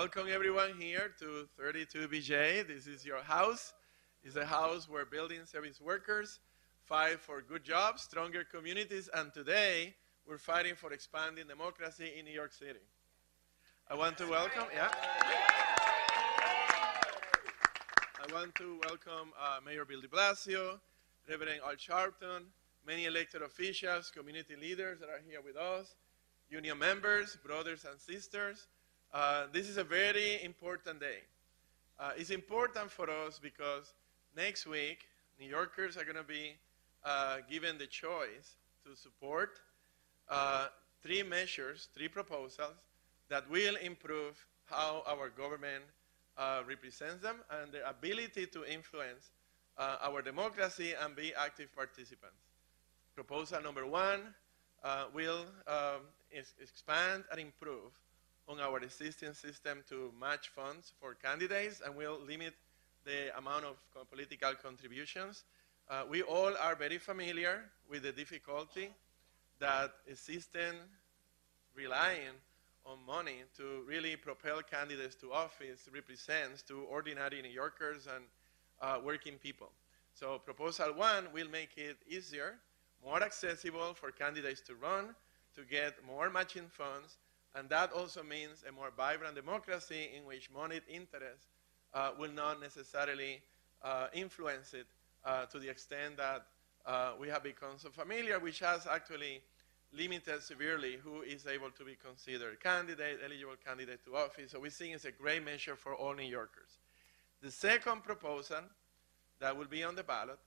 Welcome everyone here to 32 BJ. This is your house. It's a house where building service workers fight for good jobs, stronger communities, and today we're fighting for expanding democracy in New York City. I want to welcome, Mayor Bill de Blasio, Reverend Al Sharpton, many elected officials, community leaders that are here with us, union members, brothers and sisters. This is a very important day. It's important for us because next week, New Yorkers are going to be given the choice to support three measures, three proposals that will improve how our government represents them and the ability to influence our democracy and be active participants. Proposal number one will expand and improve on our existing system to match funds for candidates and will limit the amount of political contributions. We all are very familiar with the difficulty that a system relying on money to really propel candidates to office represents to ordinary New Yorkers and working people. So proposal one will make it easier, more accessible for candidates to run, to get more matching funds, and that also means a more vibrant democracy in which moneyed interests will not necessarily influence it to the extent that we have become so familiar, which has actually limited severely who is able to be considered eligible candidate to office. So we think it's a great measure for all New Yorkers. The second proposal that will be on the ballot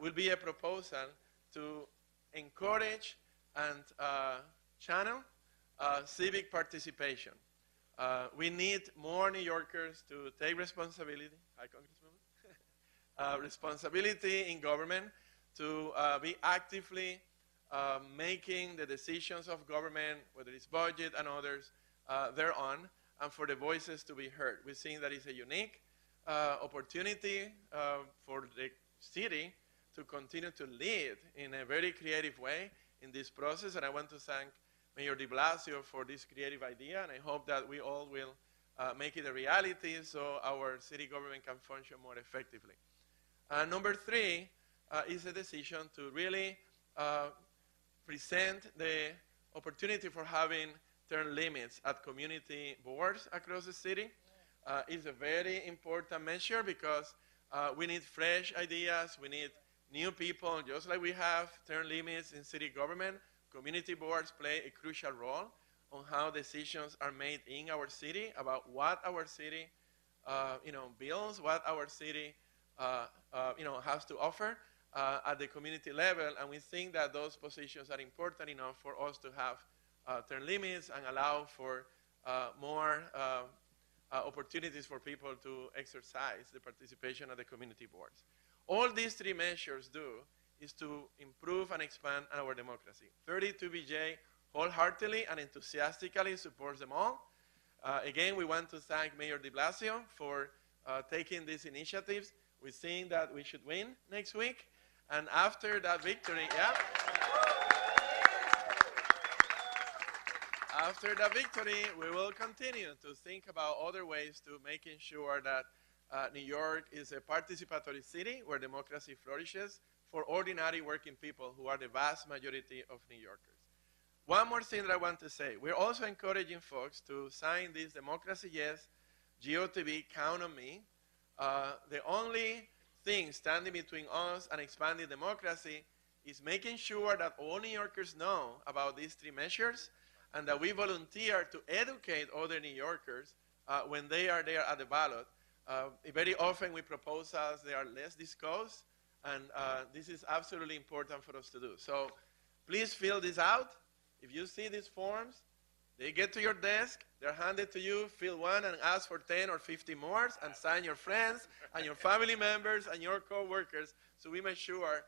will be a proposal to encourage and channel civic participation. We need more New Yorkers to take responsibility, hi Congresswoman, responsibility in government, to be actively making the decisions of government, whether it's budget and others, thereon, and for the voices to be heard. We think that is a unique opportunity for the city to continue to lead in a very creative way in this process, and I want to thank Mayor de Blasio for this creative idea, and I hope that we all will make it a reality so our city government can function more effectively. Number three is a decision to really present the opportunity for having term limits at community boards across the city. It's a very important measure because we need fresh ideas, we need new people, just like we have term limits in city government. Community boards play a crucial role on how decisions are made in our city about what our city builds, what our city has to offer at the community level, and we think that those positions are important enough for us to have term limits and allow for more opportunities for people to exercise the participation of the community boards. All these three measures do is to improve and expand our democracy. 32 BJ wholeheartedly and enthusiastically supports them all. Again, we want to thank Mayor de Blasio for taking these initiatives. We think that we should win next week, and after that victory, after that victory, we will continue to think about other ways to making sure that New York is a participatory city where democracy flourishes for ordinary working people who are the vast majority of New Yorkers. One more thing that I want to say. We're also encouraging folks to sign this Democracy Yes, GOTV, Count on Me. The only thing standing between us and expanding democracy is making sure that all New Yorkers know about these three measures and that we volunteer to educate other New Yorkers when they are there at the ballot. Very often with proposals, they are less discussed, and this is absolutely important for us to do. So please fill this out. If you see these forms, they get to your desk, they're handed to you, fill one and ask for 10 or 50 more, and sign your friends and your family members and your co-workers, so we make sure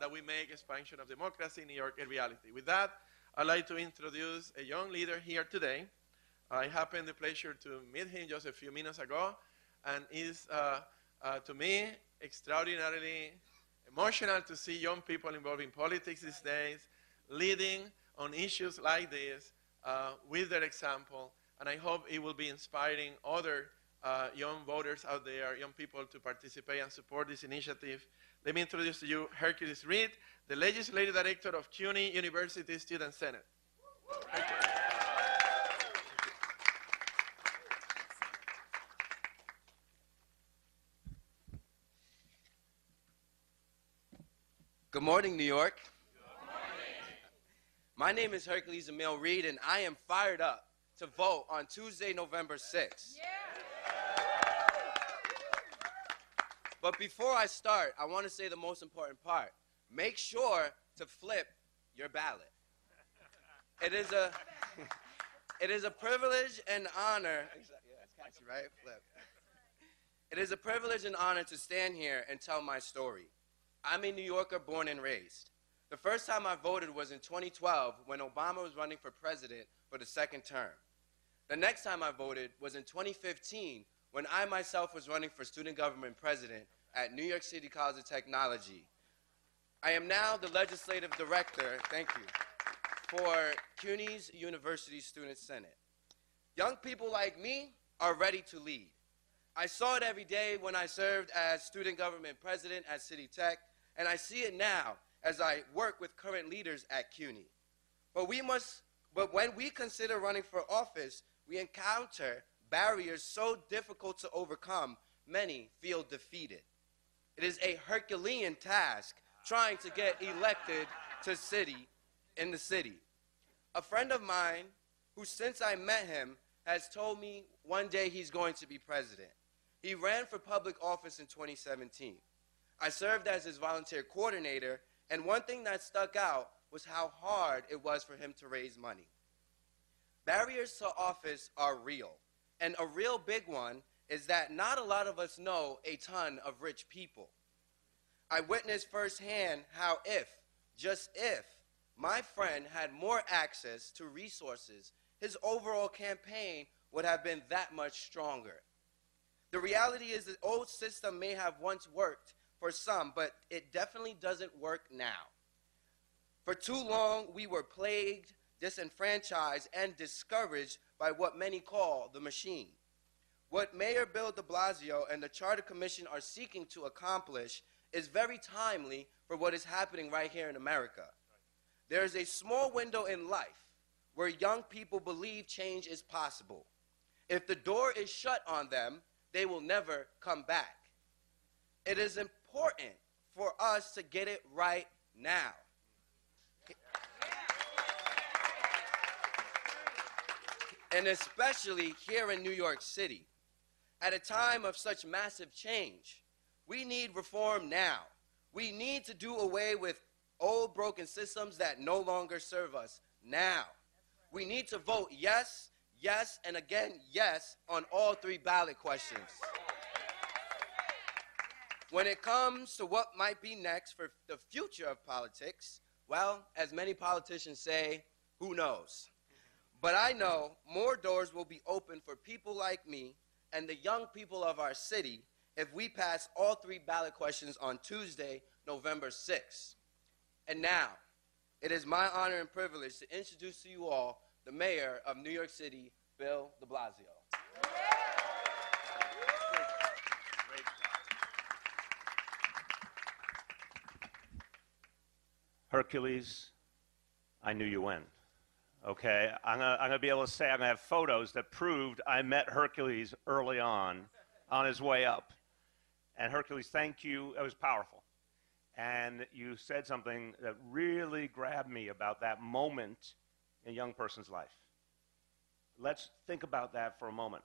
that we make expansion of democracy in New York a reality. With that, I'd like to introduce a young leader here today. I happened the pleasure to meet him just a few minutes ago, and is, to me, extraordinarily emotional to see young people involved in politics these days, leading on issues like this with their example and I hope it will be inspiring other young voters out there, young people, to participate and support this initiative. Let me introduce to you Hercules Reed, the Legislative Director of CUNY University Student Senate. Hercules. Good morning, New York. Good morning. My name is Hercules Emil Reed, and I am fired up to vote on Tuesday, November 6th. Yeah. But before I start, I want to say the most important part. Make sure to flip your ballot. It is a privilege and honor. Yeah, it's catchy, right? Flip. It is a privilege and honor to stand here and tell my story. I'm a New Yorker born and raised. The first time I voted was in 2012 when Obama was running for president for the second term. The next time I voted was in 2015 when I myself was running for student government president at New York City College of Technology. I am now the legislative director, thank you, for CUNY's University Student Senate. Young people like me are ready to lead. I saw it every day when I served as student government president at City Tech, and I see it now as I work with current leaders at CUNY. But when we consider running for office, we encounter barriers so difficult to overcome, many feel defeated. It is a Herculean task trying to get elected in the city. A friend of mine, who since I met him, has told me one day he's going to be president. He ran for public office in 2017. I served as his volunteer coordinator, and one thing that stuck out was how hard it was for him to raise money. Barriers to office are real, and a real big one is that not a lot of us know a ton of rich people. I witnessed firsthand how just if, my friend had more access to resources, his overall campaign would have been that much stronger. The reality is the old system may have once worked for some, but it definitely doesn't work now. For too long, we were plagued, disenfranchised, and discouraged by what many call the machine. What Mayor Bill de Blasio and the Charter Commission are seeking to accomplish is very timely for what is happening right here in America. There is a small window in life where young people believe change is possible. If the door is shut on them, they will never come back. It is important for us to get it right now. And especially here in New York City. At a time of such massive change, we need reform now. We need to do away with old broken systems that no longer serve us now. We need to vote yes, yes, and again yes on all three ballot questions. When it comes to what might be next for the future of politics, well, as many politicians say, who knows? But I know more doors will be open for people like me and the young people of our city if we pass all three ballot questions on Tuesday, November 6th. And now, it is my honor and privilege to introduce to you all the mayor of New York City, Bill de Blasio. Hercules, I knew you when. Okay, I'm gonna be able to say I'm gonna have photos that proved I met Hercules early on his way up. And Hercules, thank you. It was powerful. And you said something that really grabbed me about that moment in a young person's life. Let's think about that for a moment.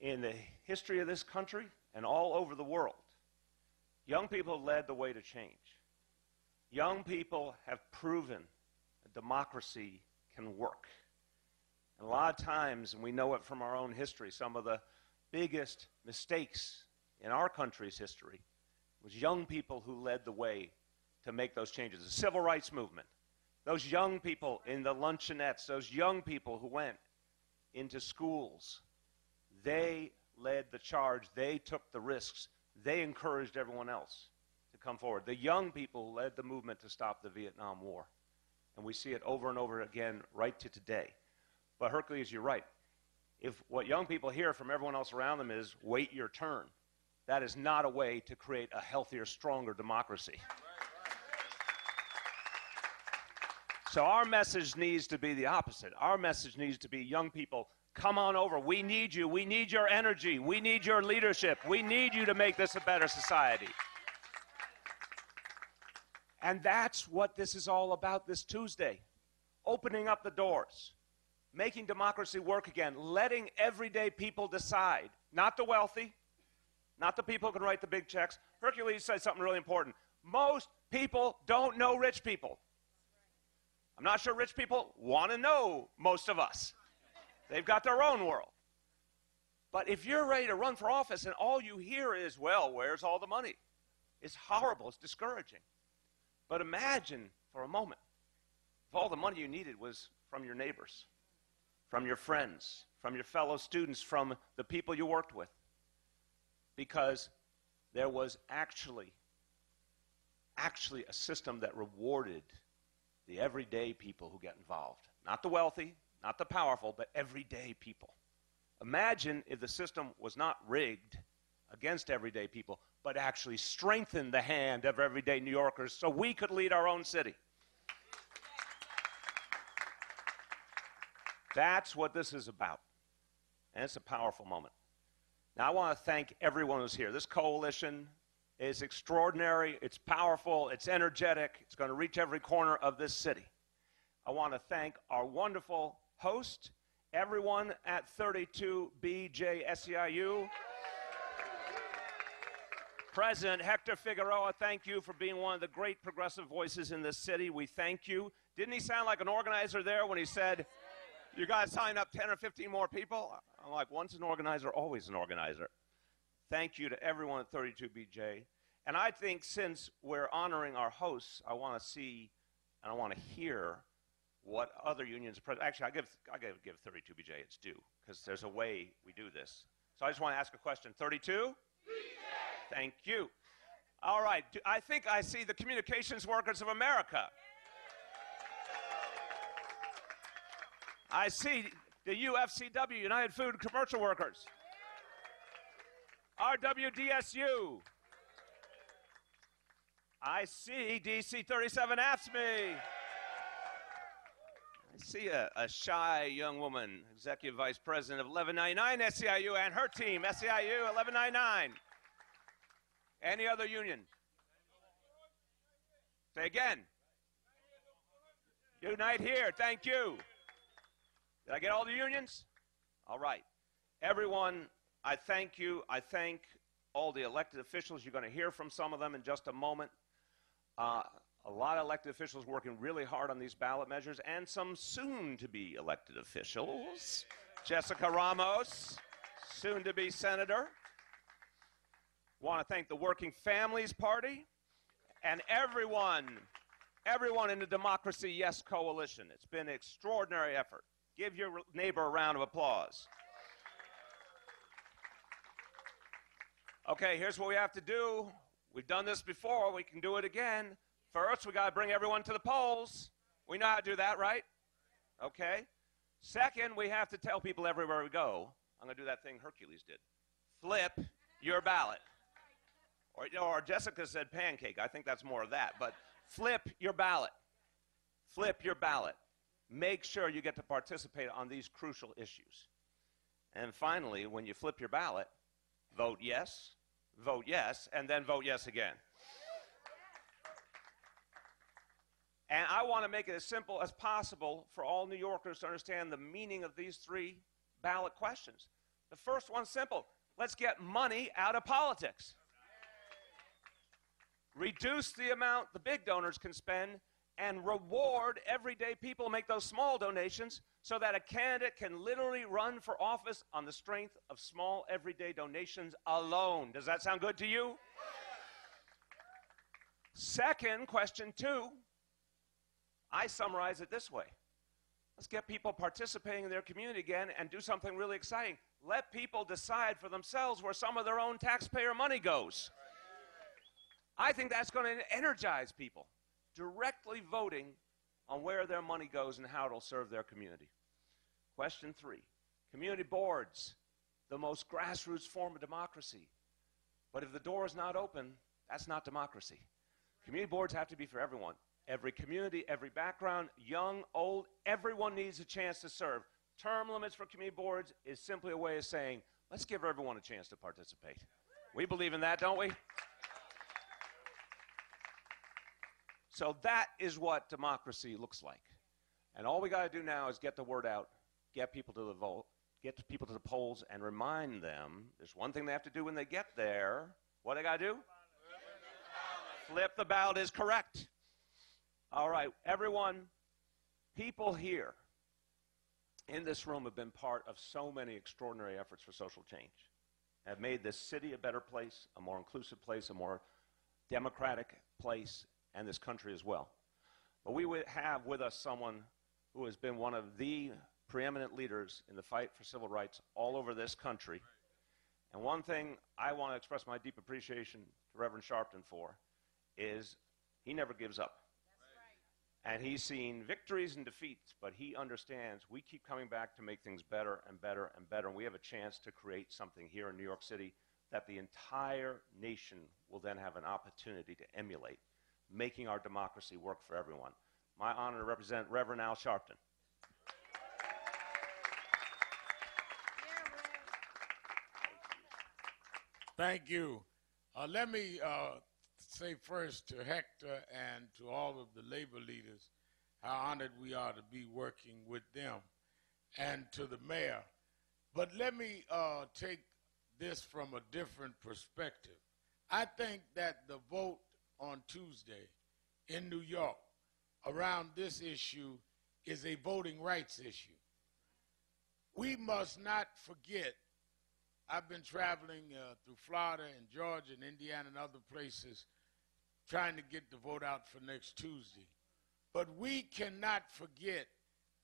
In the history of this country and all over the world, young people led the way to change. Young people have proven that democracy can work. And a lot of times, and we know it from our own history, some of the biggest mistakes in our country's history was young people who led the way to make those changes. The civil rights movement, those young people in the luncheonettes, those young people who went into schools, they led the charge, they took the risks, they encouraged everyone else to come forward. The young people led the movement to stop the Vietnam War. And we see it over and over again right to today. But Hercules, you're right. If what young people hear from everyone else around them is, wait your turn, that is not a way to create a healthier, stronger democracy. So our message needs to be the opposite. Our message needs to be, young people, come on over. We need you. We need your energy. We need your leadership. We need you to make this a better society. And that's what this is all about this Tuesday. Opening up the doors, making democracy work again, letting everyday people decide, not the wealthy, not the people who can write the big checks. Hercules said something really important. Most people don't know rich people. I'm not sure rich people want to know most of us. They've got their own world. But if you're ready to run for office and all you hear is, well, where's all the money? It's horrible. It's discouraging. But imagine for a moment if all the money you needed was from your neighbors, from your friends, from your fellow students, from the people you worked with. Because there was actually a system that rewarded the everyday people who get involved. Not the wealthy, not the powerful, but everyday people. Imagine if the system was not rigged against everyday people, but actually strengthened the hand of everyday New Yorkers so we could lead our own city. That's what this is about. And it's a powerful moment. Now, I want to thank everyone who's here. This coalition is extraordinary, it's powerful, it's energetic, it's going to reach every corner of this city. I want to thank our wonderful host, everyone at 32BJ SEIU. President Hector Figueroa, thank you for being one of the great progressive voices in this city. We thank you. Didn't he sound like an organizer there when he said, you guys sign up 10 or 15 more people? I'm like, once an organizer, always an organizer. Thank you to everyone at 32BJ. And I think since we're honoring our hosts, I want to see and I want to hear what other unions, actually I give 32BJ its due, because there's a way we do this. So I just want to ask a question. 32? Thank you. All right, I think I see the Communications Workers of America. I see the UFCW, United Food Commercial Workers. RWDSU. I see DC 37 AFSCME. I see a shy young woman, Executive Vice President of 1199 SEIU and her team, SEIU 1199. Any other union? Say again. Unite here, thank you. Did I get all the unions? All right. Everyone, I thank you. I thank all the elected officials. You're going to hear from some of them in just a moment. A lot of elected officials working really hard on these ballot measures, and some soon-to-be elected officials. Jessica Ramos, soon-to-be senator. Want to thank the Working Families Party and everyone in the Democracy Yes Coalition. It's been an extraordinary effort. Give your neighbor a round of applause. Okay, here's what we have to do. We've done this before. We can do it again. First, we got to bring everyone to the polls. We know how to do that, right? Okay. Second, we have to tell people everywhere we go. I'm going to do that thing Hercules did. Flip your ballot. Or Jessica said pancake. I think that's more of that. But flip your ballot. Flip your ballot. Make sure you get to participate on these crucial issues. And finally, when you flip your ballot, vote yes, and then vote yes again. And I want to make it as simple as possible for all New Yorkers to understand the meaning of these three ballot questions. The first one's simple. Let's get money out of politics. Reduce the amount the big donors can spend and reward everyday people who make those small donations so that a candidate can literally run for office on the strength of small everyday donations alone. Does that sound good to you? Second, question two, I summarize it this way. Let's get people participating in their community again and do something really exciting. Let people decide for themselves where some of their own taxpayer money goes. I think that's going to energize people, directly voting on where their money goes and how it'll serve their community. Question three, Community boards, the most grassroots form of democracy. But if the door is not open, that's not democracy. Community boards have to be for everyone. Every community, every background, young, old, everyone needs a chance to serve. Term limits for community boards is simply a way of saying, let's give everyone a chance to participate. We believe in that, don't we? So that is what democracy looks like. And all we got to do now is get the word out, get people to the vote, get people to the polls, and remind them there's one thing they have to do when they get there. What they got to do? Flip the ballot is correct. All right, everyone, people here in this room have been part of so many extraordinary efforts for social change, have made this city a better place, a more inclusive place, a more democratic place, and this country as well. But we would have with us someone who has been one of the preeminent leaders in the fight for civil rights all over this country. And one thing I want to express my deep appreciation to Reverend Sharpton for is he never gives up. And he's seen victories and defeats, but he understands we keep coming back to make things better and better and better. And we have a chance to create something here in New York City that the entire nation will then have an opportunity to emulate, making our democracy work for everyone. My honor to represent Reverend Al Sharpton. Thank you. Let me say first to Hector and to all of the labor leaders how honored we are to be working with them, and to the mayor. But let me take this from a different perspective. I think that the vote on Tuesday in New York around this issue is a voting rights issue. We must not forget, I've been traveling through Florida and Georgia and Indiana and other places trying to get the vote out for next Tuesday. But we cannot forget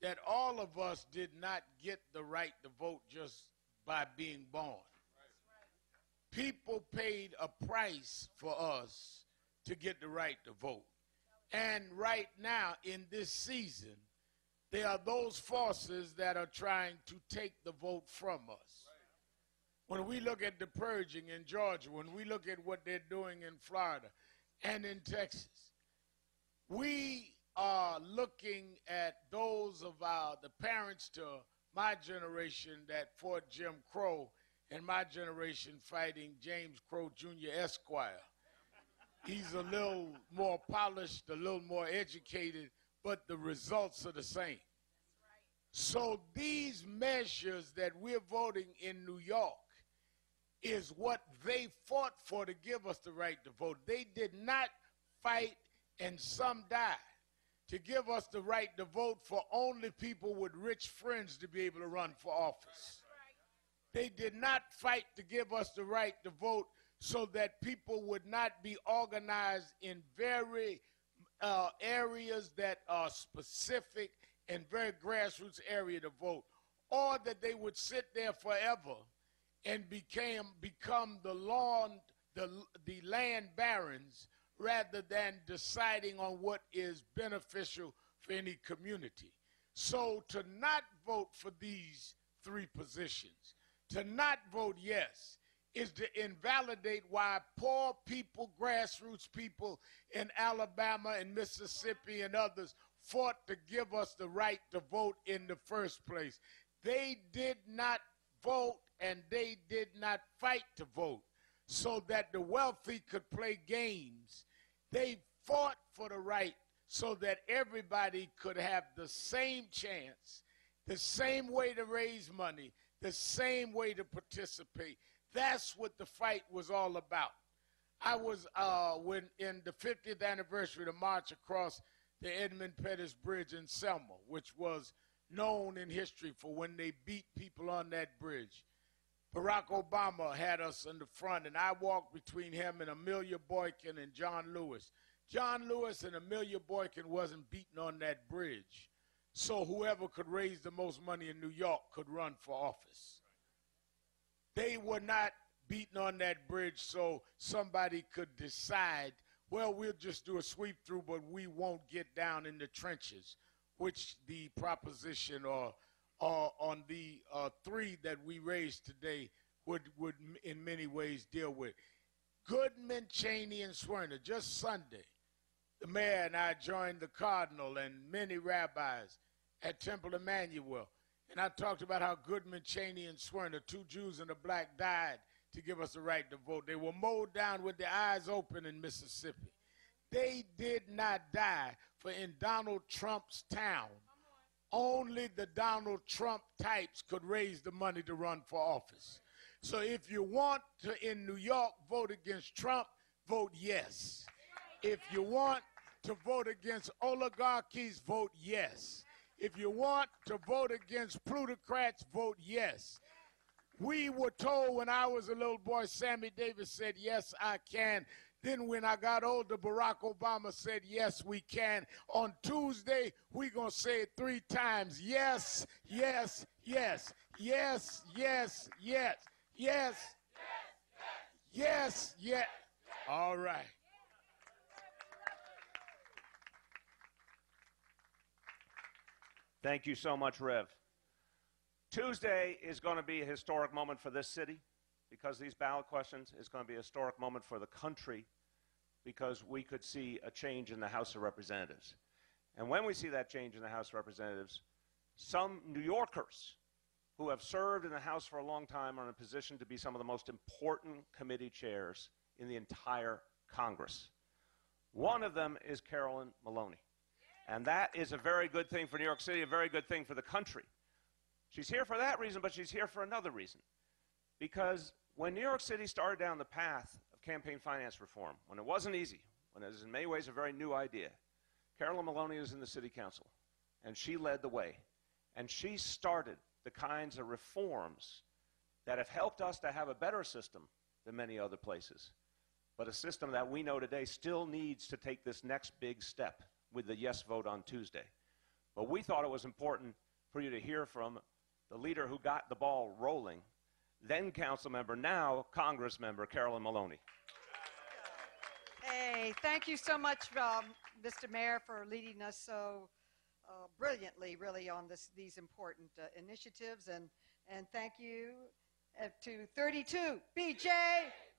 that all of us did not get the right to vote just by being born. People paid a price for us to get the right to vote. And right now, in this season, there are those forces that are trying to take the vote from us. When we look at the purging in Georgia, when we look at what they're doing in Florida and in Texas, we are looking at those of the parents to my generation that fought Jim Crow and my generation fighting James Crow Jr. Esquire. He's a little more polished, a little more educated, but the results are the same. So these measures that we're voting in New York is what they fought for to give us the right to vote. They did not fight, and some died, to give us the right to vote for only people with rich friends to be able to run for office. They did not fight to give us the right to vote so that people would not be organized in very areas that are specific and very grassroots area to vote, or that they would sit there forever and become the land barons rather than deciding on what is beneficial for any community. So to not vote for these three positions, to not vote yes, is to invalidate why poor people, grassroots people in Alabama and Mississippi and others fought to give us the right to vote in the first place. They did not vote and they did not fight to vote so that the wealthy could play games. They fought for the right so that everybody could have the same chance, the same way to raise money, the same way to participate. That's what the fight was all about. I was when in the 50th anniversary of the march across the Edmund Pettus Bridge in Selma, which was known in history for when they beat people on that bridge. Barack Obama had us in the front, and I walked between him and Amelia Boykin and John Lewis. John Lewis and Amelia Boykin wasn't beaten on that bridge, so whoever could raise the most money in New York could run for office. They were not beaten on that bridge so somebody could decide, well, we'll just do a sweep through, but we won't get down in the trenches, which the proposition or on the three that we raised today would in many ways deal with. Goodman, Cheney, and Swerner. Just Sunday, the mayor and I joined the cardinal and many rabbis at Temple Emmanuel. And I talked about how Goodman, Cheney, and Swerner, two Jews and a black, died to give us the right to vote. They were mowed down with their eyes open in Mississippi. They did not die, for in Donald Trump's town, only the Donald Trump types could raise the money to run for office. So if you want to, in New York, vote against Trump, vote yes. If you want to vote against oligarchies, vote yes. If you want to vote against plutocrats, vote yes. We were told when I was a little boy, Sammy Davis said, yes, I can. Then when I got older, Barack Obama said, yes, we can. On Tuesday, we're going to say it 3 times. Yes, yes, yes, yes, yes, yes, yes, yes, yes. All right. Thank you so much, Rev. Tuesday is going to be a historic moment for this city because these ballot questions is going to be a historic moment for the country because we could see a change in the House of Representatives. And when we see that change in the House of Representatives, some New Yorkers who have served in the House for a long time are in a position to be some of the most important committee chairs in the entire Congress. One of them is Carolyn Maloney. And that is a very good thing for New York City, a very good thing for the country. She's here for that reason, but she's here for another reason. Because when New York City started down the path of campaign finance reform, when it wasn't easy, when it was in many ways a very new idea, Carolyn Maloney was in the city council, and she led the way. And she started the kinds of reforms that have helped us to have a better system than many other places, but a system that we know today still needs to take this next big step with the yes vote on Tuesday. But we thought it was important for you to hear from the leader who got the ball rolling, then council member, now Congress member, Carolyn Maloney. Hey, thank you so much, Mr. Mayor, for leading us so brilliantly, really, on these important initiatives. And thank you to 32 BJ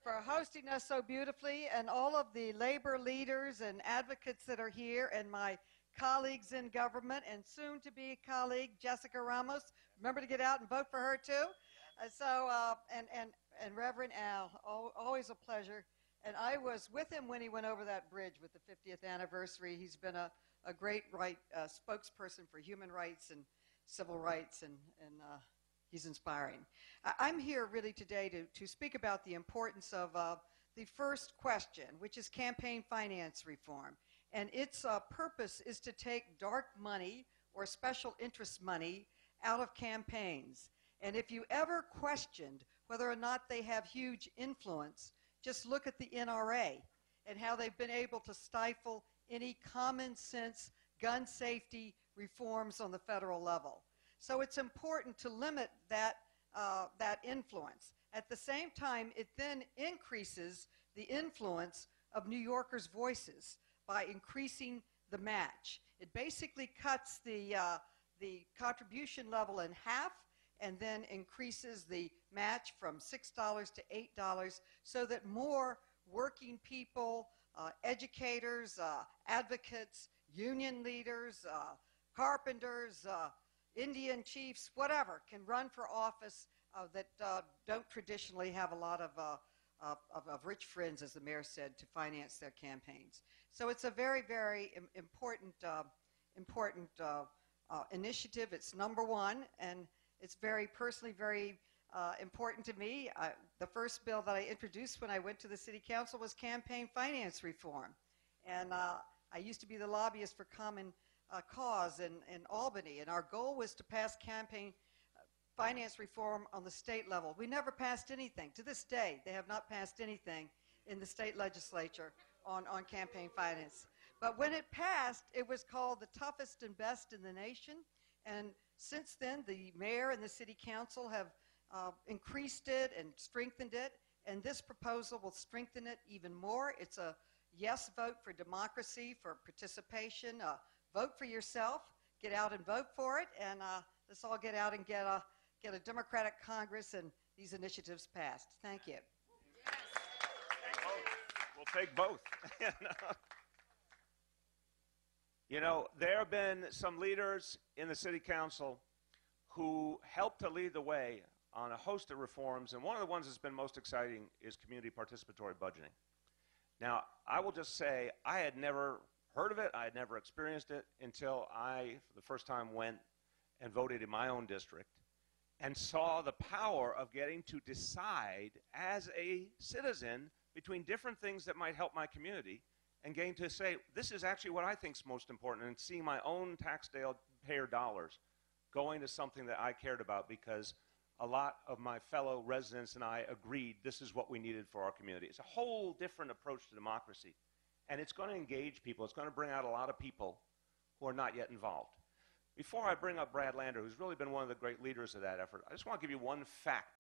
for hosting us so beautifully, and all of the labor leaders and advocates that are here, and my colleagues in government, and soon-to-be colleague Jessica Ramos. Remember to get out and vote for her too. And Reverend Al, always a pleasure. And I was with him when he went over that bridge with the 50th anniversary. He's been a great spokesperson for human rights and civil rights, and he's inspiring. I'm here really today to speak about the importance of the first question, which is campaign finance reform. And its purpose is to take dark money or special interest money out of campaigns. And if you ever questioned whether or not they have huge influence, just look at the NRA and how they've been able to stifle any common sense gun safety reforms on the federal level. So it's important to limit that influence. At the same time, it then increases the influence of New Yorkers' voices by increasing the match. It basically cuts the contribution level in half and then increases the match from $6 to $8 so that more working people, educators, advocates, union leaders, carpenters, Indian chiefs, whatever, can run for office that don't traditionally have a lot of rich friends, as the mayor said, to finance their campaigns. So it's a very, very important initiative. It's number one, and it's personally very important to me. The first bill that I introduced when I went to the city council was campaign finance reform. And I used to be the lobbyist for Common Cause in Albany, and our goal was to pass campaign finance reform on the state level. We never passed anything. To this day, they have not passed anything in the state legislature on campaign finance. But when it passed, it was called the toughest and best in the nation. And since then, the mayor and the city council have increased it and strengthened it. And this proposal will strengthen it even more. It's a yes vote for democracy, for participation. Vote for yourself. Get out and vote for it. And let's all get out and get a Democratic Congress and these initiatives passed. Thank you. We'll take both. You know, there have been some leaders in the city council who helped to lead the way on a host of reforms, and one of the ones that's been most exciting is community participatory budgeting. Now, I will just say I had never heard of it, I had never experienced it until I, for the first time, went and voted in my own district and saw the power of getting to decide as a citizen between different things that might help my community and getting to say, this is actually what I think is most important, and seeing my own taxpayer dollars going to something that I cared about because a lot of my fellow residents and I agreed this is what we needed for our community. It's a whole different approach to democracy, and it's going to engage people. It's going to bring out a lot of people who are not yet involved. Before I bring up Brad Lander, who's really been one of the great leaders of that effort, I just want to give you one fact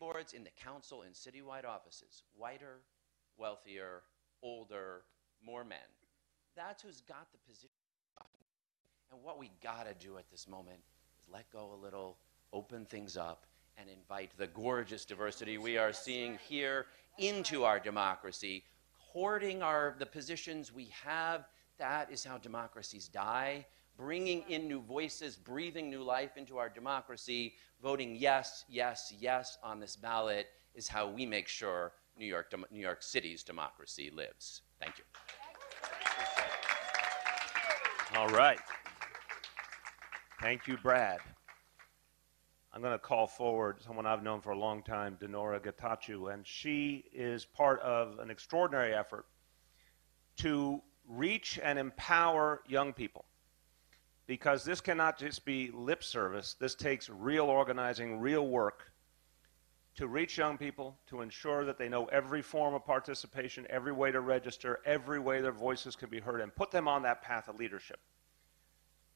boards in the council and citywide offices, whiter, wealthier, older, more men. That's who's got the position. And what we gotta do at this moment is let go a little, open things up, and invite the gorgeous diversity we are seeing here into our democracy, hoarding the positions we have. That is how democracies die. Bringing in new voices, breathing new life into our democracy, voting yes, yes, yes on this ballot is how we make sure New York City's democracy lives. Thank you. All right. Thank you, Brad. I'm going to call forward someone I've known for a long time, Dinora Getachew, and she is part of an extraordinary effort to reach and empower young people. Because this cannot just be lip service. This takes real organizing, real work to reach young people, to ensure that they know every form of participation, every way to register, every way their voices can be heard, and put them on that path of leadership.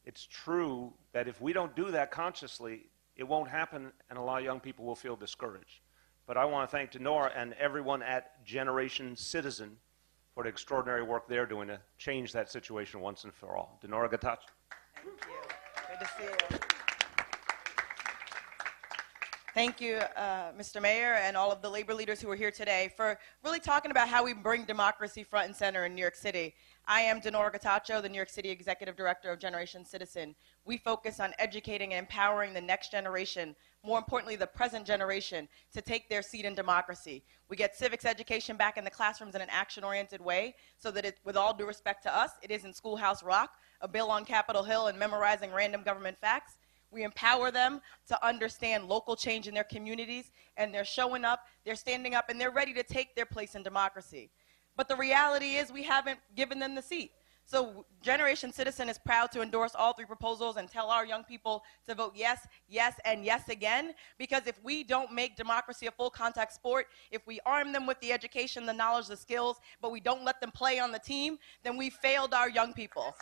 It's true that if we don't do that consciously, it won't happen, and a lot of young people will feel discouraged. But I want to thank Dinora and everyone at Generation Citizen for the extraordinary work they're doing to change that situation once and for all. Dinora Getachew. Thank you. Good to see you. Thank you, Mr. Mayor, and all of the labor leaders who are here today for really talking about how we bring democracy front and center in New York City. I am Dinora Getachew, the New York City Executive Director of Generation Citizen. We focus on educating and empowering the next generation, more importantly, the present generation, to take their seat in democracy. We get civics education back in the classrooms in an action-oriented way so that it, with all due respect to us, it isn't Schoolhouse Rock, a bill on Capitol Hill, and memorizing random government facts. We empower them to understand local change in their communities, and they're showing up, they're standing up, and they're ready to take their place in democracy. But the reality is we haven't given them the seat. So Generation Citizen is proud to endorse all three proposals and tell our young people to vote yes, yes, and yes again, because if we don't make democracy a full contact sport, if we arm them with the education, the knowledge, the skills, but we don't let them play on the team, then we failed our young people.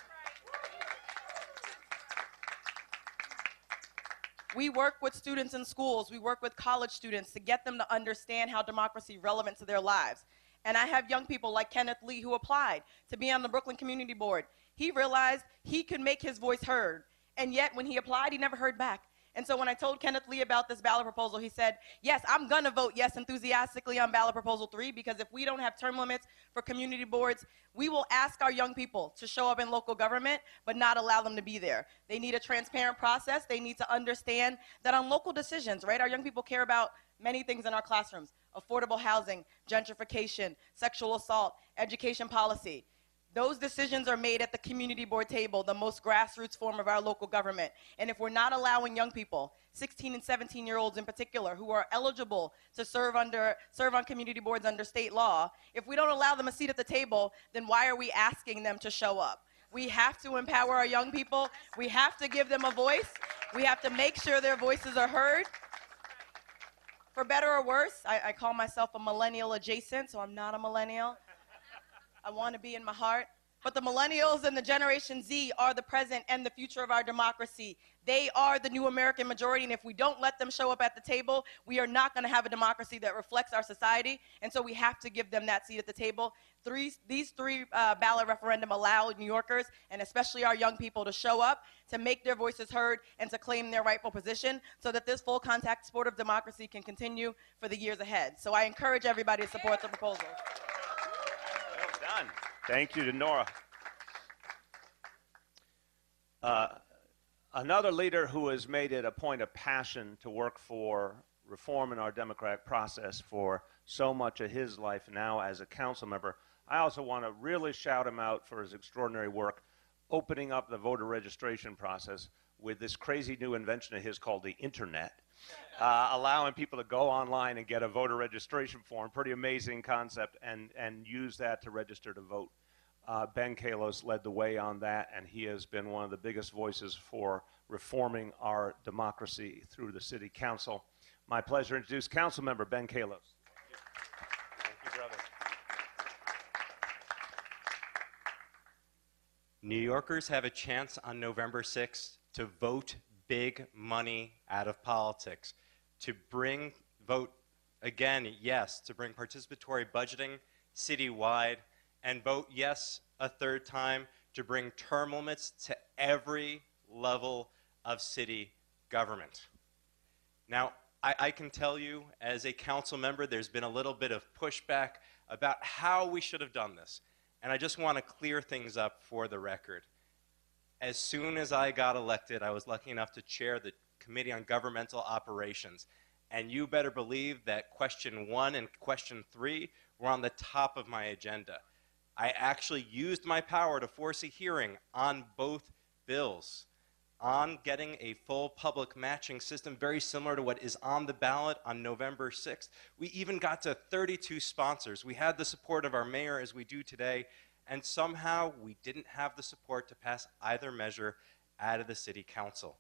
We work with students in schools, we work with college students to get them to understand how democracy is relevant to their lives. And I have young people like Kenneth Lee who applied to be on the Brooklyn Community Board. He realized he could make his voice heard, and yet when he applied, he never heard back. And so when I told Kenneth Lee about this ballot proposal, he said, yes, I'm gonna vote yes enthusiastically on ballot proposal 3, because if we don't have term limits for community boards, we will ask our young people to show up in local government, but not allow them to be there. They need a transparent process. They need to understand that on local decisions, right, our young people care about many things in our classrooms: affordable housing, gentrification, sexual assault, education policy. Those decisions are made at the community board table, the most grassroots form of our local government. And if we're not allowing young people, 16 and 17-year-olds in particular, who are eligible to serve on community boards under state law, if we don't allow them a seat at the table, then why are we asking them to show up? We have to empower our young people. We have to give them a voice. We have to make sure their voices are heard. For better or worse, I call myself a millennial adjacent, so I'm not a millennial. I want to be in my heart. But the millennials and the Generation Z are the present and the future of our democracy. They are the new American majority, and if we don't let them show up at the table, we are not going to have a democracy that reflects our society, and so we have to give them that seat at the table. These three ballot referendum allow New Yorkers, and especially our young people, to show up, to make their voices heard, and to claim their rightful position so that this full contact sport of democracy can continue for the years ahead. So I encourage everybody to support the proposals. Well done. Thank you to Nora. Another leader who has made it a point of passion to work for reform in our democratic process for so much of his life now as a council member. I also want to really shout him out for his extraordinary work opening up the voter registration process with this crazy new invention of his called the internet, allowing people to go online and get a voter registration form. Pretty amazing concept, and use that to register to vote. Ben Kalos led the way on that, and he has been one of the biggest voices for reforming our democracy through the City Council. My pleasure to introduce Council Member Ben Kalos. Thank you, brother. New Yorkers have a chance on November 6th to vote big money out of politics, to bring vote again yes to bring participatory budgeting citywide, and vote yes a third time to bring term limits to every level of city government. Now, I can tell you as a council member, there's been a little bit of pushback about how we should have done this. And I just want to clear things up for the record. As soon as I got elected, I was lucky enough to chair the Committee on Governmental Operations. And you better believe that question 1 and question 3 were on the top of my agenda. I actually used my power to force a hearing on both bills, on getting a full public matching system very similar to what is on the ballot on November 6th. We even got to 32 sponsors. We had the support of our mayor, as we do today, and somehow we didn't have the support to pass either measure out of the city council.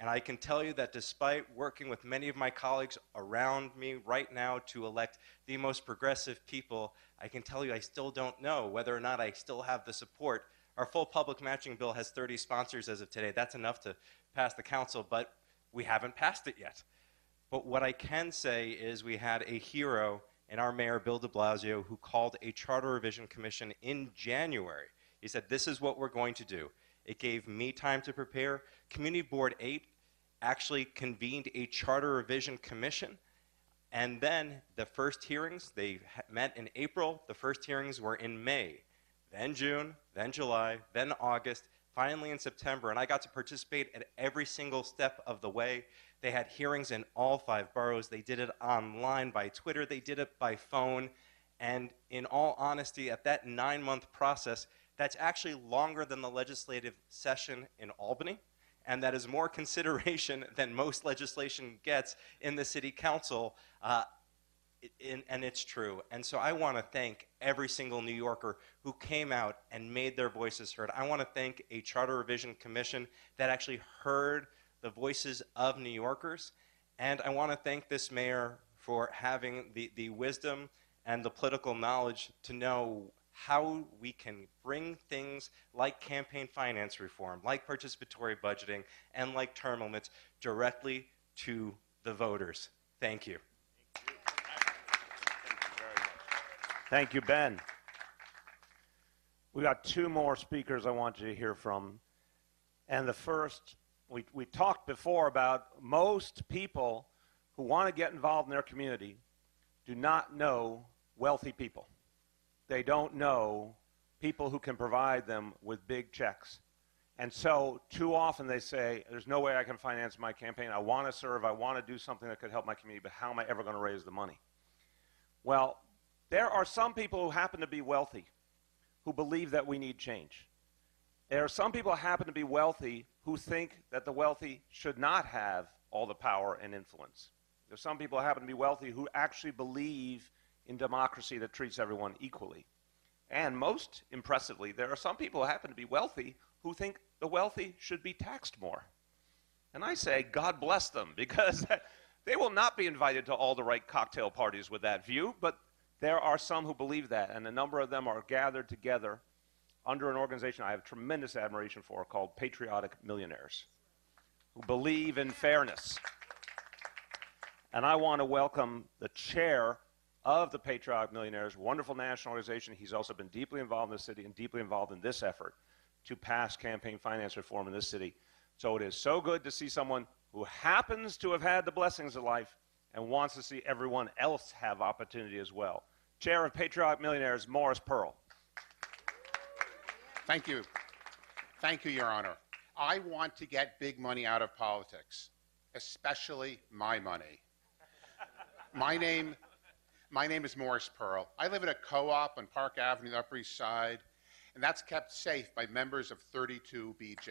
And I can tell you that despite working with many of my colleagues around me right now to elect the most progressive people, I can tell you I still don't know whether or not I still have the support. Our full public matching bill has 30 sponsors as of today. That's enough to pass the council, but we haven't passed it yet. But what I can say is we had a hero in our mayor, Bill de Blasio, who called a charter revision commission in January. He said, this is what we're going to do. It gave me time to prepare. Community Board 8 actually convened a charter revision commission. And then the first hearings, they met in April. The first hearings were in May, then June, then July, then August, finally in September. And I got to participate at every single step of the way. They had hearings in all 5 boroughs. They did it online by Twitter. They did it by phone. And in all honesty, at that 9-month process, that's actually longer than the legislative session in Albany. And that is more consideration than most legislation gets in the city council. And it's true. And so I want to thank every single New Yorker who came out and made their voices heard. I want to thank a charter revision commission that actually heard the voices of New Yorkers. And I want to thank this mayor for having the wisdom and the political knowledge to know how we can bring things like campaign finance reform, like participatory budgeting, and like term limits directly to the voters. Thank you. Thank you, Ben. We got 2 more speakers I want you to hear from. And the first, we talked before about most people who want to get involved in their community do not know wealthy people. They don't know people who can provide them with big checks. And so too often they say, there's no way I can finance my campaign. I want to serve. I want to do something that could help my community, but how am I ever going to raise the money? Well, there are some people who happen to be wealthy who believe that we need change. There are some people who happen to be wealthy who think that the wealthy should not have all the power and influence. There's some people who happen to be wealthy who actually believe in democracy that treats everyone equally. And most impressively, there are some people who happen to be wealthy who think the wealthy should be taxed more. And I say, God bless them, because they will not be invited to all the right cocktail parties with that view, but there are some who believe that, and a number of them are gathered together under an organization I have tremendous admiration for called Patriotic Millionaires, who believe in fairness. And I want to welcome the chair of the Patriotic Millionaires, wonderful national organization. He's also been deeply involved in the city and deeply involved in this effort to pass campaign finance reform in this city. So it is so good to see someone who happens to have had the blessings of life and wants to see everyone else have opportunity as well. Chair of Patriotic Millionaires, Morris Pearl. Thank you. Thank you, Your Honor. I want to get big money out of politics, especially my money. My name is Morris Pearl. I live in a co-op on Park Avenue, the Upper East Side, and that's kept safe by members of 32BJ.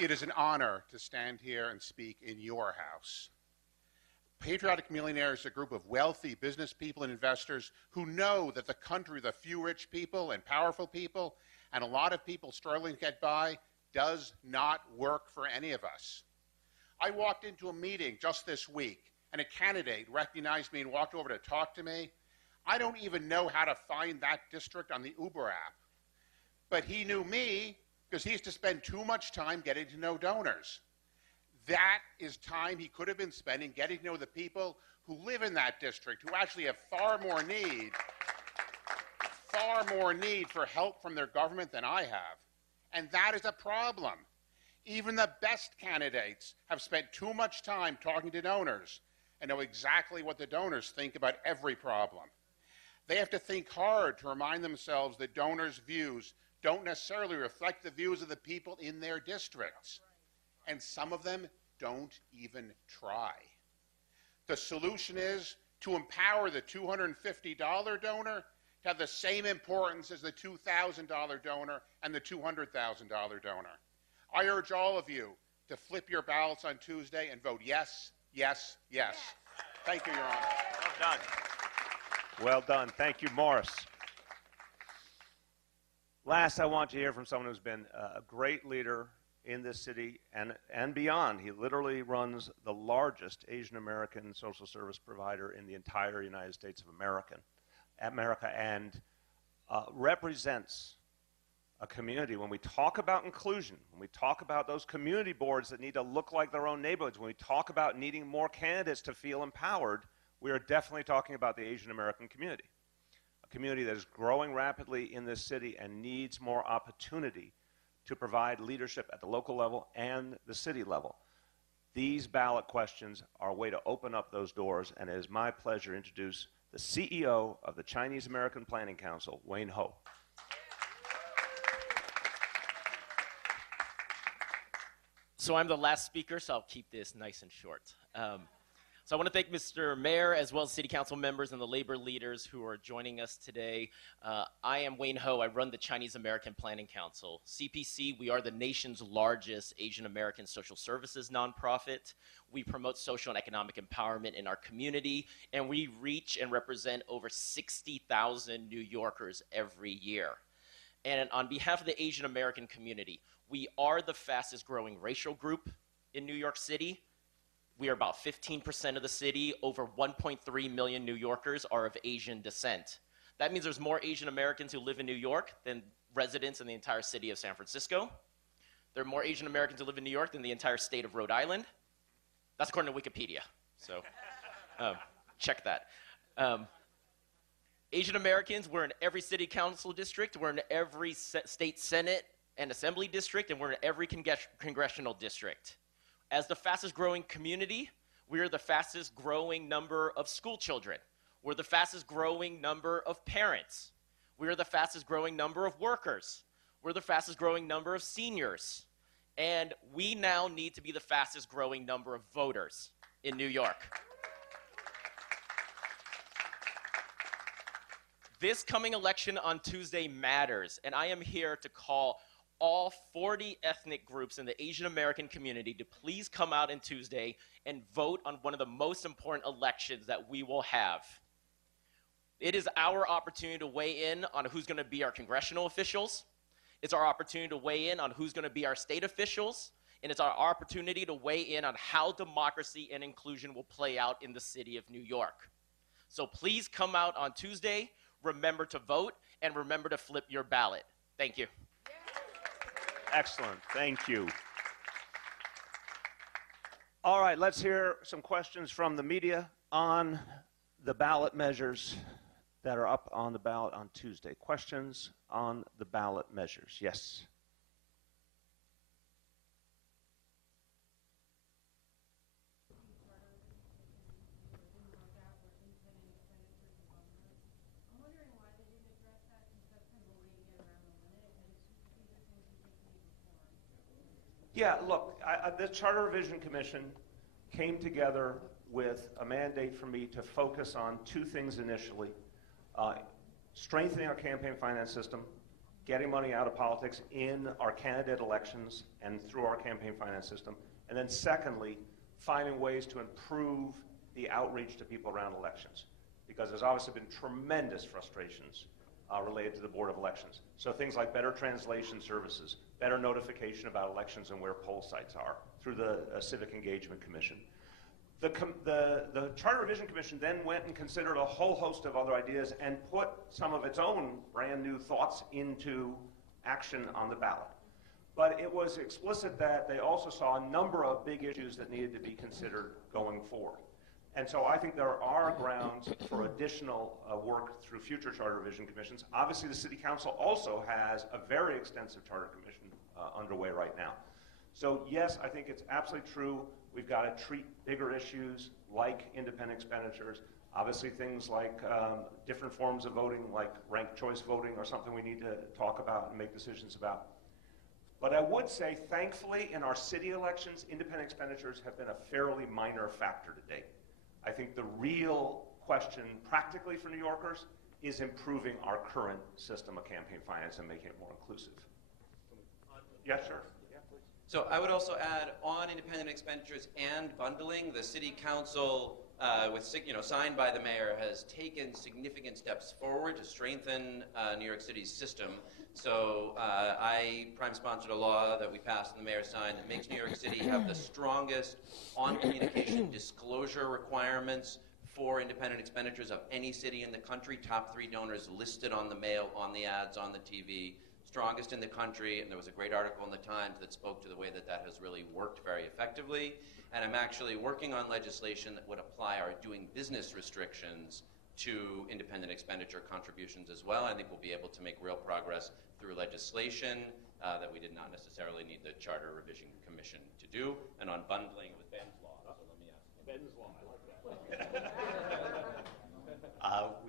It is an honor to stand here and speak in your house. Patriotic Millionaires is a group of wealthy business people and investors who know that the country with a few rich people and powerful people and a lot of people struggling to get by does not work for any of us. I walked into a meeting just this week, and a candidate recognized me and walked over to talk to me. I don't even know how to find that district on the Uber app. But he knew me because he used to spend too much time getting to know donors. That is time he could have been spending getting to know the people who live in that district, who actually have far more need for help from their government than I have. And that is a problem. Even the best candidates have spent too much time talking to donors and know exactly what the donors think about every problem. They have to think hard to remind themselves that donors' views don't necessarily reflect the views of the people in their districts. And some of them don't even try. The solution is to empower the $250 donor to have the same importance as the $2,000 donor and the $200,000 donor. I urge all of you to flip your ballots on Tuesday and vote yes, yes, yes. Thank you, Your Honor. Well done. Well done. Thank you, Morris. Last, I want to hear from someone who's been a great leader in this city and beyond. He literally runs the largest Asian American social service provider in the entire United States of America and represents a community. When we talk about inclusion, when we talk about those community boards that need to look like their own neighborhoods, when we talk about needing more candidates to feel empowered, we are definitely talking about the Asian American community, a community that is growing rapidly in this city and needs more opportunity to provide leadership at the local level and the city level. These ballot questions are a way to open up those doors, and it is my pleasure to introduce the CEO of the Chinese American Planning Council, Wayne Ho. So I'm the last speaker, so I'll keep this nice and short. So I want to thank Mr. Mayor, as well as City Council members and the labor leaders who are joining us today. I am Wayne Ho. I run the Chinese American Planning Council. CPC, we are the nation's largest Asian American social services nonprofit. We promote social and economic empowerment in our community, and we reach and represent over 60,000 New Yorkers every year. And on behalf of the Asian American community, we are the fastest growing racial group in New York City. We are about 15% of the city. Over 1.3 million New Yorkers are of Asian descent. That means there's more Asian Americans who live in New York than residents in the entire city of San Francisco. There are more Asian Americans who live in New York than the entire state of Rhode Island. That's according to Wikipedia, so check that. Asian Americans, we're in every city council district, we're in every state senate and assembly district, and we're in every congressional district. As the fastest growing community, we are the fastest growing number of school children. We're the fastest growing number of parents. We are the fastest growing number of workers. We're the fastest growing number of seniors. And we now need to be the fastest growing number of voters in New York. This coming election on Tuesday matters, and I am here to call all 40 ethnic groups in the Asian American community to please come out on Tuesday and vote on one of the most important elections that we will have. It is our opportunity to weigh in on who's going to be our congressional officials. It's our opportunity to weigh in on who's going to be our state officials. And it's our opportunity to weigh in on how democracy and inclusion will play out in the city of New York. So please come out on Tuesday, remember to vote, and remember to flip your ballot. Thank you. Excellent. Thank you. All right, let's hear some questions from the media on the ballot measures that are up on the ballot on Tuesday. Questions on the ballot measures? Yes. Yeah, look, the Charter Revision Commission came together with a mandate for me to focus on two things initially. Strengthening our campaign finance system, getting money out of politics in our candidate elections and through our campaign finance system. And then secondly, finding ways to improve the outreach to people around elections. Because there's obviously been tremendous frustrations related to the Board of Elections. So things like better translation services, better notification about elections and where poll sites are through the Civic Engagement Commission. The Charter Revision Commission then went and considered a whole host of other ideas and put some of its own brand new thoughts into action on the ballot. But it was explicit that they also saw a number of big issues that needed to be considered going forward. And so I think there are grounds for additional work through future charter revision commissions. Obviously, the City Council also has a very extensive charter commission underway right now. So yes, I think it's absolutely true. We've got to treat bigger issues like independent expenditures. Obviously, things like different forms of voting, like ranked choice voting, are something we need to talk about and make decisions about. But I would say, thankfully, in our city elections, independent expenditures have been a fairly minor factor to date. I think the real question, practically for New Yorkers, is improving our current system of campaign finance and making it more inclusive. Yes, sir. Yeah, please. So I would also add, on independent expenditures and bundling, the City Council, signed by the mayor, has taken significant steps forward to strengthen New York City's system. So I prime-sponsored a law that we passed and the mayor signed that makes New York City have the strongest on-communication disclosure requirements for independent expenditures of any city in the country. Top 3 donors listed on the mail, on the ads, on the TV. Strongest in the country, and there was a great article in the Times that spoke to the way that that has really worked very effectively. And I'm actually working on legislation that would apply our doing business restrictions to independent expenditure contributions as well. I think we'll be able to make real progress through legislation that we did not necessarily need the Charter Revision Commission to do. And on bundling, it was Ben's law. So let me ask him. Ben's law, I like that.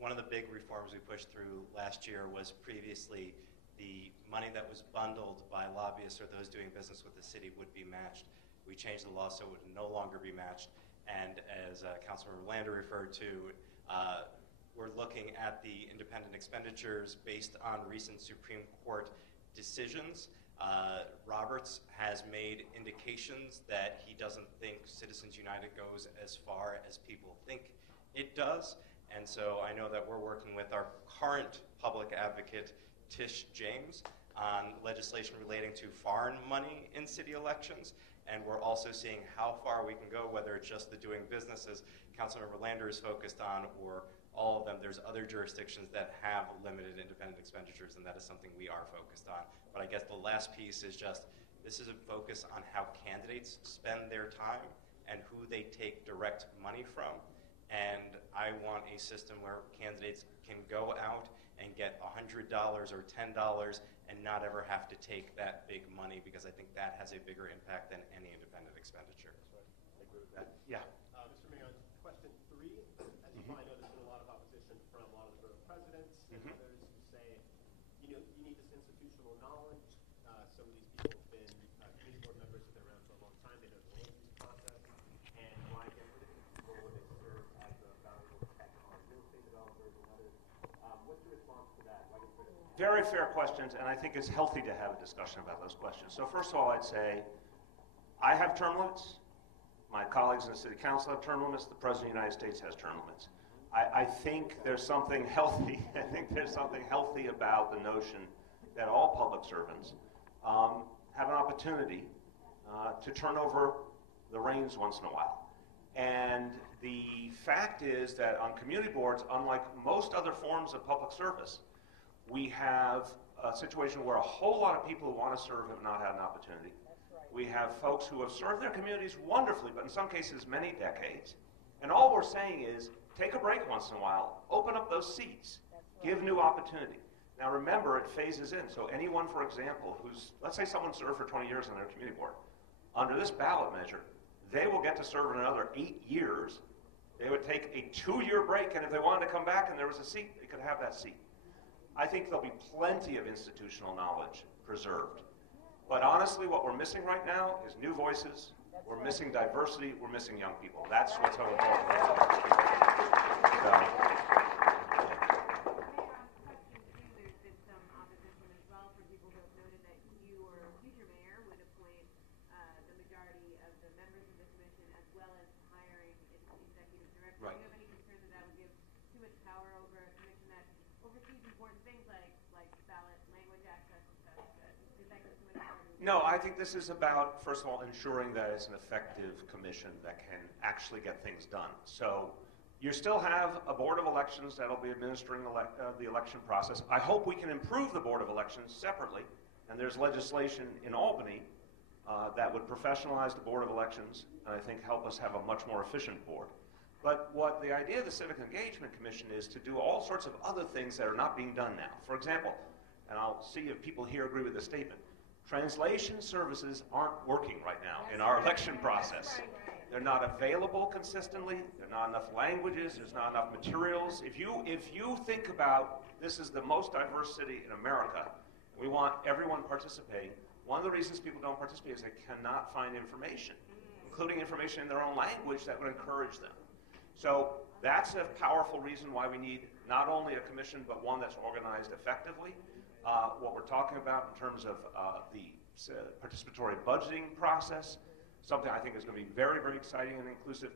One of the big reforms we pushed through last year was previously the money that was bundled by lobbyists or those doing business with the city would be matched. We changed the law so it would no longer be matched. And as Councilmember Lander referred to, we're looking at the independent expenditures based on recent Supreme Court decisions. Roberts has made indications that he doesn't think Citizens United goes as far as people think it does. And so I know that we're working with our current public advocate, Tish James, on legislation relating to foreign money in city elections. And we're also seeing how far we can go, whether it's just the doing businesses Councilmember Lander is focused on, or all of them. There's other jurisdictions that have limited independent expenditures, and that is something we are focused on. But I guess the last piece is just, this is a focus on how candidates spend their time and who they take direct money from. And I want a system where candidates can go out and get $100 or $10 and not ever have to take that big money, because I think that has a bigger impact than any independent expenditure. That's right. I agree with that. Yeah. Mr. Mayor, question 3, as you probably know, there's been a lot of opposition from a lot of the borough presidents and others who say, you need this institutional knowledge. Some of these people have been community board members, have been around for a long time. They know the land use process. And why get rid of these people when they serve as a valuable tech on real estate developers and others? What's your response to that? Why get rid of them? Very fair questions, and I think it's healthy to have a discussion about those questions. So first of all, I'd say I have term limits. My colleagues in the City Council have term limits. The President of the United States has term limits. I think there's something healthy. I think there's something healthy about the notion that all public servants have an opportunity to turn over the reins once in a while. And the fact is that on community boards, unlike most other forms of public service, we have a situation where a whole lot of people who want to serve have not had an opportunity. We have folks who have served their communities wonderfully, but in some cases many decades. And all we're saying is, take a break once in a while, open up those seats, give new opportunity. Now remember, it phases in. So anyone, for example, who's, let's say someone served for 20 years on their community board, under this ballot measure, they will get to serve another 8 years. They would take a 2-year break, and if they wanted to come back and there was a seat, they could have that seat. I think there'll be plenty of institutional knowledge preserved. But honestly, what we're missing right now is new voices. We're missing diversity. We're missing young people. That's what's so important. There's been some opposition as well from people who have noted that you or a future mayor would appoint the majority of the members of the commission, as well as hiring executive directors. Right. Do you have any concern that that would give too much power over a commission that oversees important things like ballot language access and such? Does that give too much power? No, I think this is about, first of all, ensuring that it's an effective commission that can actually get things done. So you still have a board of elections that'll be administering the election process. I hope we can improve the board of elections separately And there's legislation in Albany that would professionalize the Board of Elections and I think help us have a much more efficient board. But what the idea of the Civic Engagement Commission is to do all sorts of other things that are not being done now. For example, and I'll see if people here agree with this statement, translation services aren't working right now in our election process. They're not available consistently, there are not enough languages, there's not enough materials. If you think about this is the most diverse city in America, we want everyone participating, one of the reasons people don't participate is they cannot find information, including information in their own language that would encourage them. So that's a powerful reason why we need not only a commission, but one that's organized effectively. What we're talking about in terms of the participatory budgeting process, something I think is going to be very, very exciting and inclusive.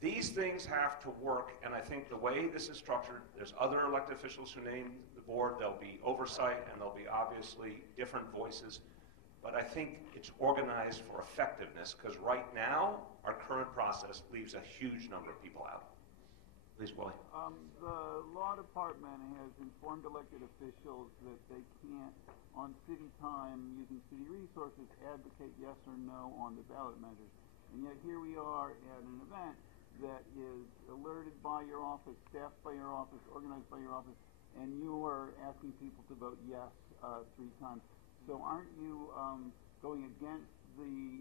These things have to work, and I think the way this is structured, there's other elected officials who name the board, there'll be oversight, and there'll be obviously different voices. But I think it's organized for effectiveness, because right now, our current process leaves a huge number of people out. Please, Willie. The law department has informed elected officials that they can't, on city time, using city resources, advocate yes or no on the ballot measures. And yet here we are at an event that is alerted by your office, staffed by your office, organized by your office, and you are asking people to vote yes 3 times. So aren't you going against the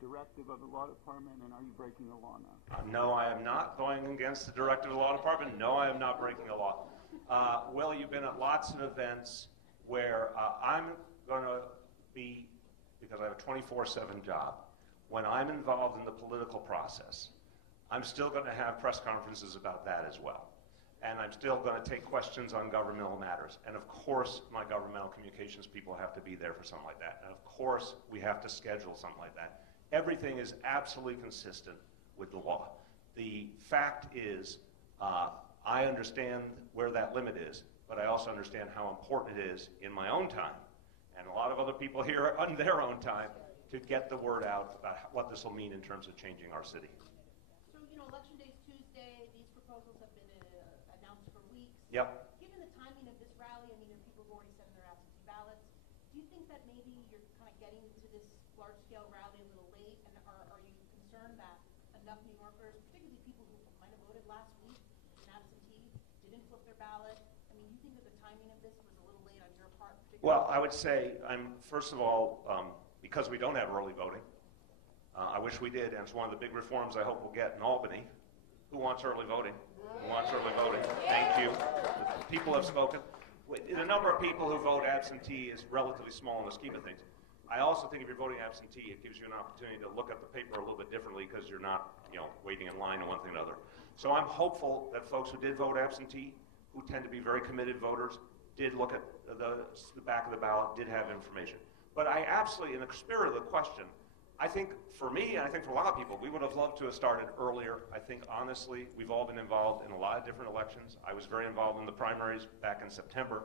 directive of the law department, and are you breaking the law now? No, I am not going against the directive of the law department. No, I am not breaking the law. Will, you've been at lots of events where I'm going to be, because I have a 24/7 job, when I'm involved in the political process, I'm still going to have press conferences about that as well. And I'm still going to take questions on governmental matters. And of course, my governmental communications people have to be there for something like that. And of course, we have to schedule something like that. Everything is absolutely consistent with the law. The fact is, I understand where that limit is, but I also understand how important it is in my own time, and a lot of other people here on their own time, to get the word out about what this will mean in terms of changing our city. So, Election Day is Tuesday. These proposals have been announced for weeks. Yep. Given the timing of this rally, people have already sent in their absentee ballots. Do you think that maybe you're kind of getting to this large-scale rally a little late? And are you concerned that enough New Yorkers, particularly people who might have voted last week in absentee, didn't flip their ballot? Do you think that the timing of this was a little late on your part? Well, I would say, first of all, because we don't have early voting, I wish we did, and it's one of the big reforms I hope we'll get in Albany. Who wants early voting? Who wants early voting? Thank you. People have spoken. The number of people who vote absentee is relatively small in the scheme of things. I also think if you're voting absentee, it gives you an opportunity to look at the paper a little bit differently because you're not, waiting in line on one thing or another. So I'm hopeful that folks who did vote absentee, who tend to be very committed voters, did look at the back of the ballot, did have information. But I absolutely, in the spirit of the question, I think for me, and I think for a lot of people, we would have loved to have started earlier. I think, honestly, we've all been involved in a lot of different elections. I was very involved in the primaries back in September.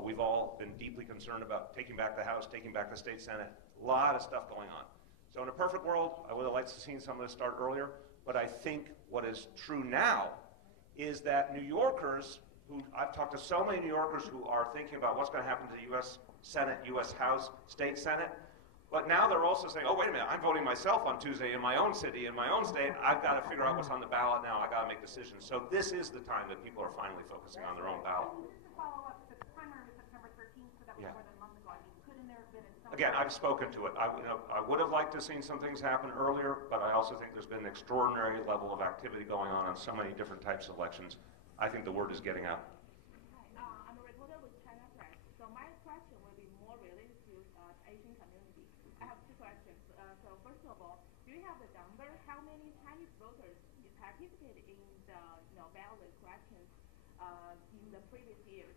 We've all been deeply concerned about taking back the House, taking back the state Senate. A lot of stuff going on. So in a perfect world, I would have liked to have seen some of this start earlier. But I think what is true now is that New Yorkers, I've talked to so many New Yorkers who are thinking about what's going to happen to the U.S. Senate, U.S. House, state Senate. But now they're also saying, oh, wait a minute, I'm voting myself on Tuesday in my own city, in my own state. I've got to figure out what's on the ballot now. I've got to make decisions. So this is the time that people are finally focusing on their own ballot. Just to follow up, the primary was September 13th, so that was more than a month ago. Couldn't there have been some... Again, I've spoken to it. I would have liked to have seen some things happen earlier, but I also think there's been an extraordinary level of activity going on so many different types of elections. I think the word is getting out. I'm a reporter with China Press, so my question will be more related to Asian community. I have 2 questions. So first of all, do you have the number? How many Chinese voters participated in the ballot collections in the previous years?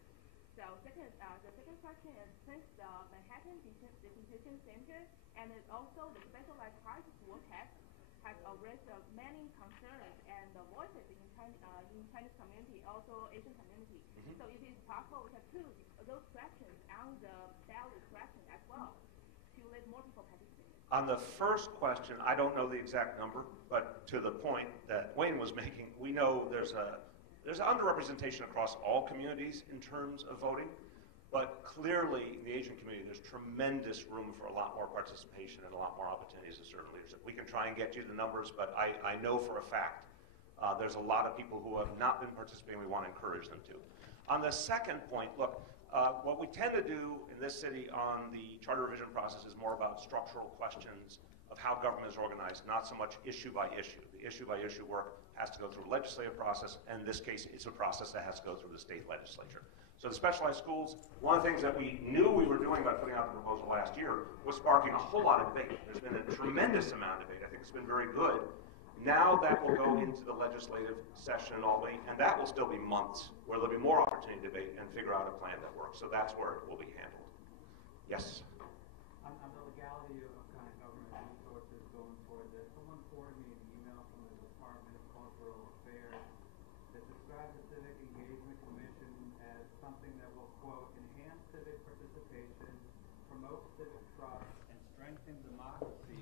So the second question is, since the Manhattan Detention Center and also the specialized crisis war test has raised many concerns and voices in Chinese community, also Asian community. So it is possible to put those questions on the ballot question as well to let more people participate. On the first question, I don't know the exact number, but to the point that Wayne was making, we know there's underrepresentation across all communities in terms of voting, But clearly, in the Asian community, there's tremendous room for a lot more participation and a lot more opportunities to serve leadership. We can try and get you the numbers, but I know for a fact there's a lot of people who have not been participating. We want to encourage them to. On the second point, look, what we tend to do in this city on the charter revision process is more about structural questions of how government is organized, not so much issue by issue. The issue by issue work has to go through a legislative process, and in this case, it's a process that has to go through the state legislature. So the specialized schools, one of the things that we knew we were doing by putting out the proposal last year was sparking a whole lot of debate. There's been a tremendous amount of debate. I think it's been very good. Now that will go into the legislative session in Albany, and that will still be months, where there'll be more opportunity to debate and figure out a plan that works. So that's where it will be handled. Yes? On the legality of kind of government resources going forward, someone forwarded me an email from the Department of Cultural Affairs that describes the Civic Engagement Commission as something that will, quote, enhance civic participation, promote civic trust, and strengthen democracy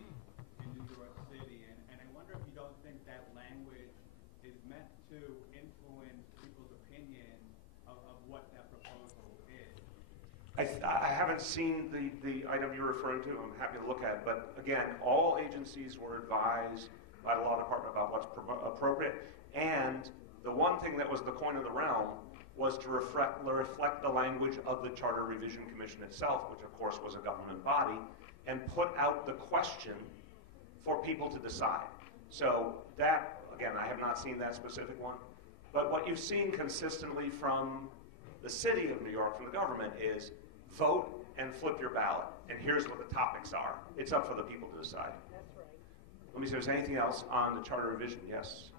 in New York City. And I wonder if you don't think that language is meant to influence people's opinion of what that proposal is. I haven't seen the item you're referring to. I'm happy to look at it. But again, all agencies were advised by the law department about what's appropriate. And the one thing that was the coin of the realm was to reflect the language of the Charter Revision Commission itself, which of course was a government body, and put out the question for people to decide. So that, again, I have not seen that specific one. But what you've seen consistently from the city of New York, from the government, is vote and flip your ballot. And here's what the topics are. It's up for the people to decide. That's right. Let me see if there's anything else on the charter revision. Yes?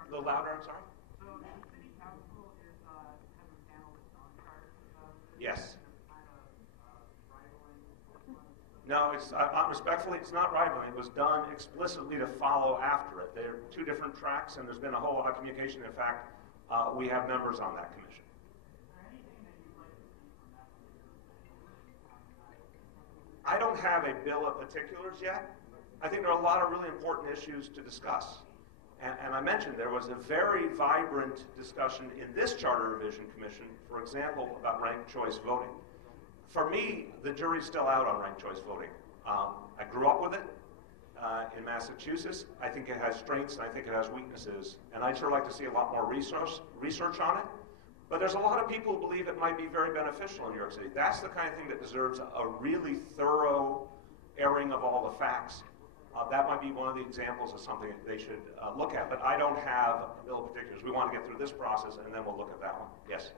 A little louder, I'm sorry? So the city council has a panelist on charter. Yes. No, it's respectfully, it's not rivaling. It was done explicitly to follow after it. They're two different tracks, and there's been a whole lot of communication. In fact, we have members on that commission. I don't have a bill of particulars yet. I think there are a lot of really important issues to discuss. And I mentioned there was a very vibrant discussion in this Charter Revision Commission, for example, about ranked choice voting. For me, the jury's still out on ranked choice voting. I grew up with it in Massachusetts. I think it has strengths and I think it has weaknesses. And I'd sure like to see a lot more research on it. But there's a lot of people who believe it might be very beneficial in New York City. That's the kind of thing that deserves a really thorough airing of all the facts. That might be one of the examples of something that they should look at. But I don't have a bill of particulars. We want to get through this process and then we'll look at that one. Yes?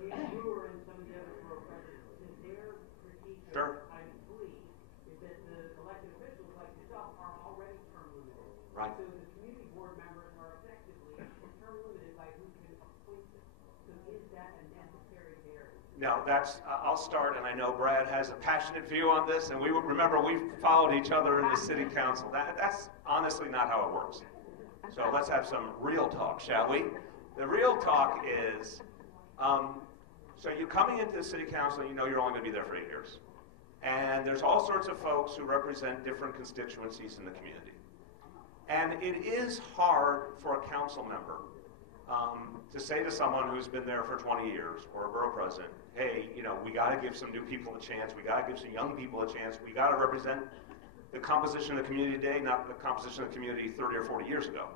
Brewer and some of the other programs, their critique Sure. I believe is that the elected officials like yourself are already term limited. Right. So the community board members are effectively term limited by who can appoint them. So is that a necessary area? No, that's, I'll start, and I know Brad has a passionate view on this, and remember, we've followed each other in the city council. That's honestly not how it works. So let's have some real talk, shall we? The real talk is, so you're coming into the city council, and you know you're only going to be there for 8 years. And there's all sorts of folks who represent different constituencies in the community. And it is hard for a council member to say to someone who's been there for 20 years, or a borough president, hey, you know, we got to give some new people a chance. We got to give some young people a chance. We got to represent the composition of the community today, not the composition of the community 30 or 40 years ago.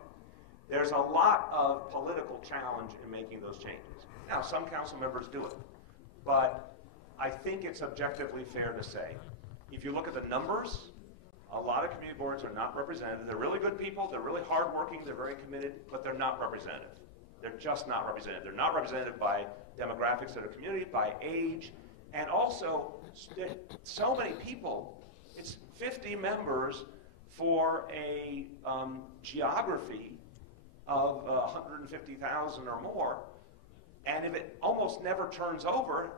There's a lot of political challenge in making those changes. Now, some council members do it, but I think it's objectively fair to say, if you look at the numbers, a lot of community boards are not represented. They're really good people, they're really hardworking, they're very committed, but they're not represented. They're just not represented. They're not represented by demographics of the community, by age, and also so many people. It's 50 members for a geography of 150,000 or more, and if it almost never turns over,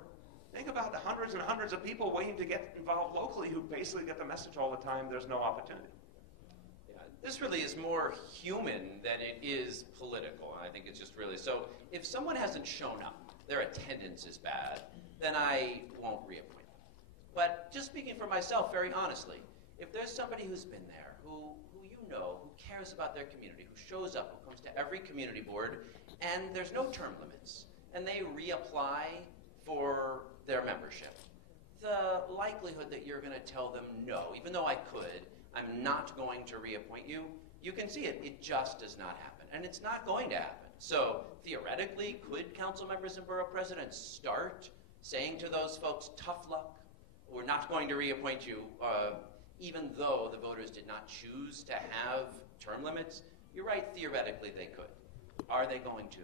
think about the hundreds and hundreds of people waiting to get involved locally who basically get the message all the time, there's no opportunity. This really is more human than it is political. I think it's just really, so if someone hasn't shown up, their attendance is bad, then I won't reappoint them. But just speaking for myself very honestly, if there's somebody who's been there, who you know, who cares about their community, who shows up, who comes to every community board, and there's no term limits, and they reapply for their membership, the likelihood that you're going to tell them no, even though I could, I'm not going to reappoint you, you can see it. It just does not happen, and it's not going to happen. So theoretically, could council members and borough presidents start saying to those folks, tough luck, we're not going to reappoint you, even though the voters did not choose to have term limits? You're right, theoretically they could. Are they going to?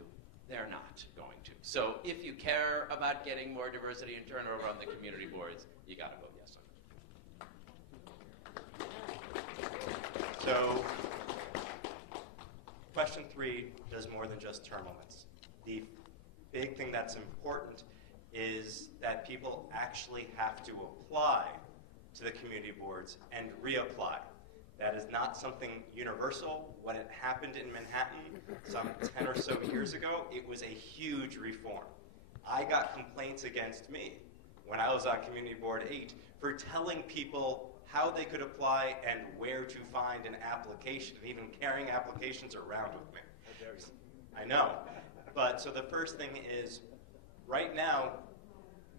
They're not going to. So if you care about getting more diversity and turnover on the community boards, you got to vote yes on it. So, question 3 does more than just term limits. The big thing that's important is that people actually have to apply to the community boards and reapply. That is not something universal. When it happened in Manhattan some 10 or so years ago, it was a huge reform. I got complaints against me when I was on Community Board 8 for telling people how they could apply and where to find an application, and even carrying applications around with me. I know. But so the first thing is, right now,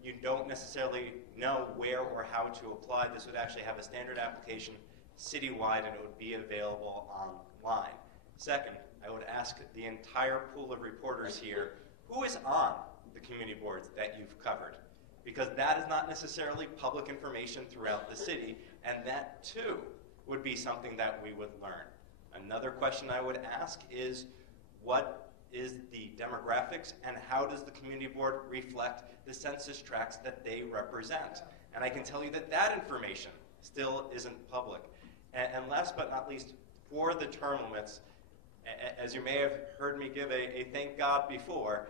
you don't necessarily know where or how to apply. This would actually have a standard application citywide, and it would be available online. Second, I would ask the entire pool of reporters here, who is on the community boards that you've covered? Because that is not necessarily public information throughout the city, and that too would be something that we would learn. Another question I would ask is, what is the demographics, and how does the community board reflect the census tracts that they represent? And I can tell you that that information still isn't public. And last but not least, for the term limits, as you may have heard me give a thank God before,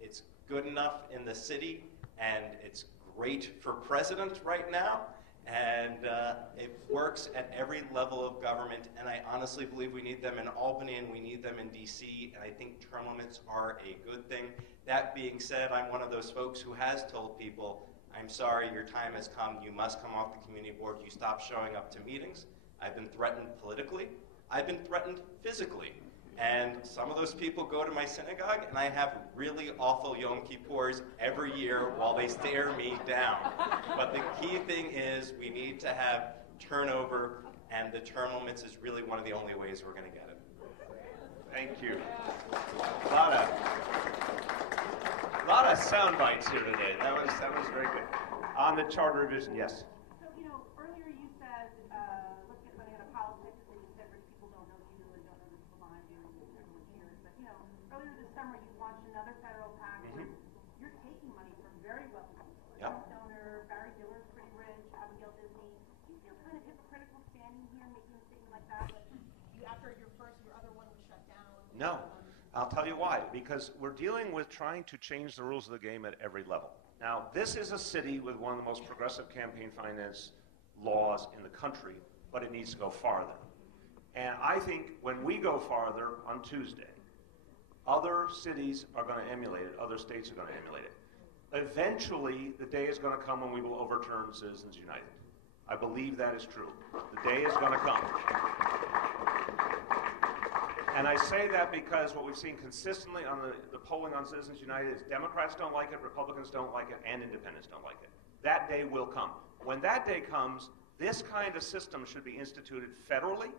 it's good enough in the city, and it's great for president right now, and it works at every level of government, and I honestly believe we need them in Albany and we need them in DC, and I think term limits are a good thing. That being said, I'm one of those folks who has told people, I'm sorry, your time has come, you must come off the community board, you stop showing up to meetings. I've been threatened politically, I've been threatened physically. And some of those people go to my synagogue, and I have really awful Yom Kippurs every year while they stare me down. But the key thing is we need to have turnover, and the term limits is really one of the only ways we're going to get it. Thank you. A lot of sound bites here today. That was very good. On the charter revision, yes. So, earlier you said, let's get money out of politics, and you said rich people don't know you and don't know the people behind you, and everyone cheers. But, earlier this summer you launched another federal PAC where you're taking money from very wealthy people. Yep. Donor, Barry Diller's pretty rich, Abigail Disney. Do you feel kind of hypocritical standing here making a statement like that? But after your other one was shut down? No. I'll tell you why. Because we're dealing with trying to change the rules of the game at every level. Now, this is a city with one of the most progressive campaign finance laws in the country, but it needs to go farther. And I think when we go farther on Tuesday, other cities are going to emulate it, other states are going to emulate it. Eventually, the day is going to come when we will overturn Citizens United. I believe that is true. The day is going to come. And I say that because what we've seen consistently on the polling on Citizens United is Democrats don't like it, Republicans don't like it, and independents don't like it. That day will come. When that day comes, this kind of system should be instituted federally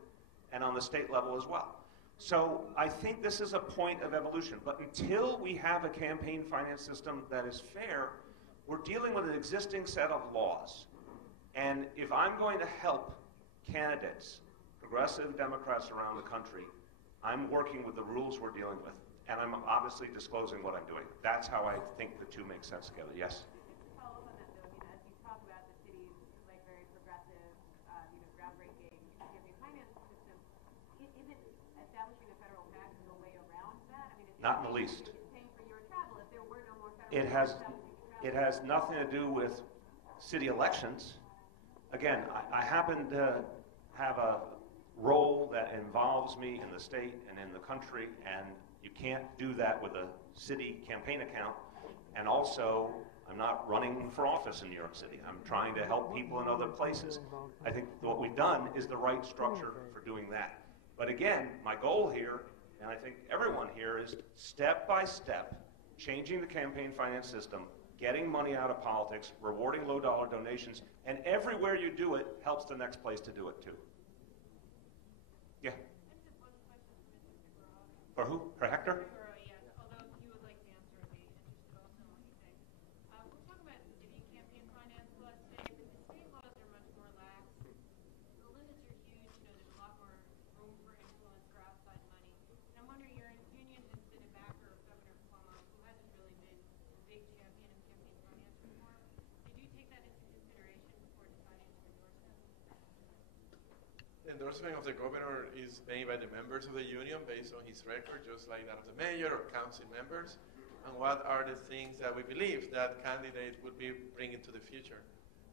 and on the state level as well. So I think this is a point of evolution. But until we have a campaign finance system that is fair, we're dealing with an existing set of laws. And if I'm going to help candidates, progressive Democrats around the country, I'm working with the rules we're dealing with, and I'm obviously disclosing what I'm doing. That's how I think the two make sense together. Yes? To follow up on that, though, as you talk about the city's very progressive, groundbreaking campaign finance system, isn't establishing a federal tax a way around that? Not in the least. Paying for your travel if there were no more federal It has nothing to do with city elections. Again, I happen to have a role that involves me in the state and in the country, and you can't do that with a city campaign account. And also, I'm not running for office in New York City. I'm trying to help people in other places. I think what we've done is the right structure for doing that. But again, my goal here, and I think everyone here, is step by step, changing the campaign finance system, getting money out of politics, rewarding low-dollar donations, and everywhere you do it helps the next place to do it too. Yeah. For who? For Hector? The endorsement of the governor is made by the members of the union based on his record, just like that of the mayor or council members. And what are the things that we believe that candidate would be bringing to the future?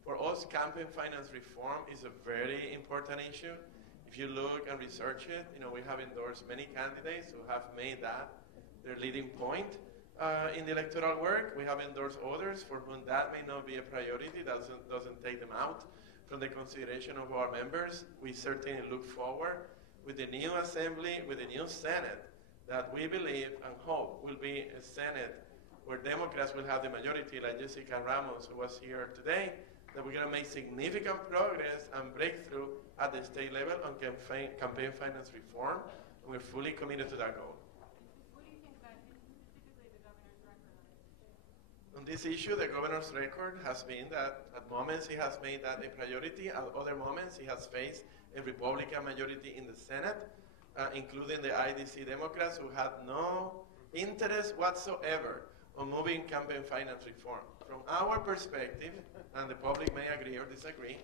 For us, campaign finance reform is a very important issue. If you look and research it, we have endorsed many candidates who have made that their leading point in the electoral work. We have endorsed others for whom that may not be a priority, doesn't take them out from the consideration of our members. We certainly look forward with the new assembly, with the new Senate, that we believe and hope will be a Senate where Democrats will have the majority, like Jessica Ramos, who was here today, that we're going to make significant progress and breakthrough at the state level on campaign finance reform, and we're fully committed to that goal. What do you think about specifically the governor's record on this issue? On this issue, the governor's record has been that at moments he has made that a priority, at other moments he has faced a Republican majority in the Senate, including the IDC Democrats who had no interest whatsoever on moving campaign finance reform. From our perspective, and the public may agree or disagree,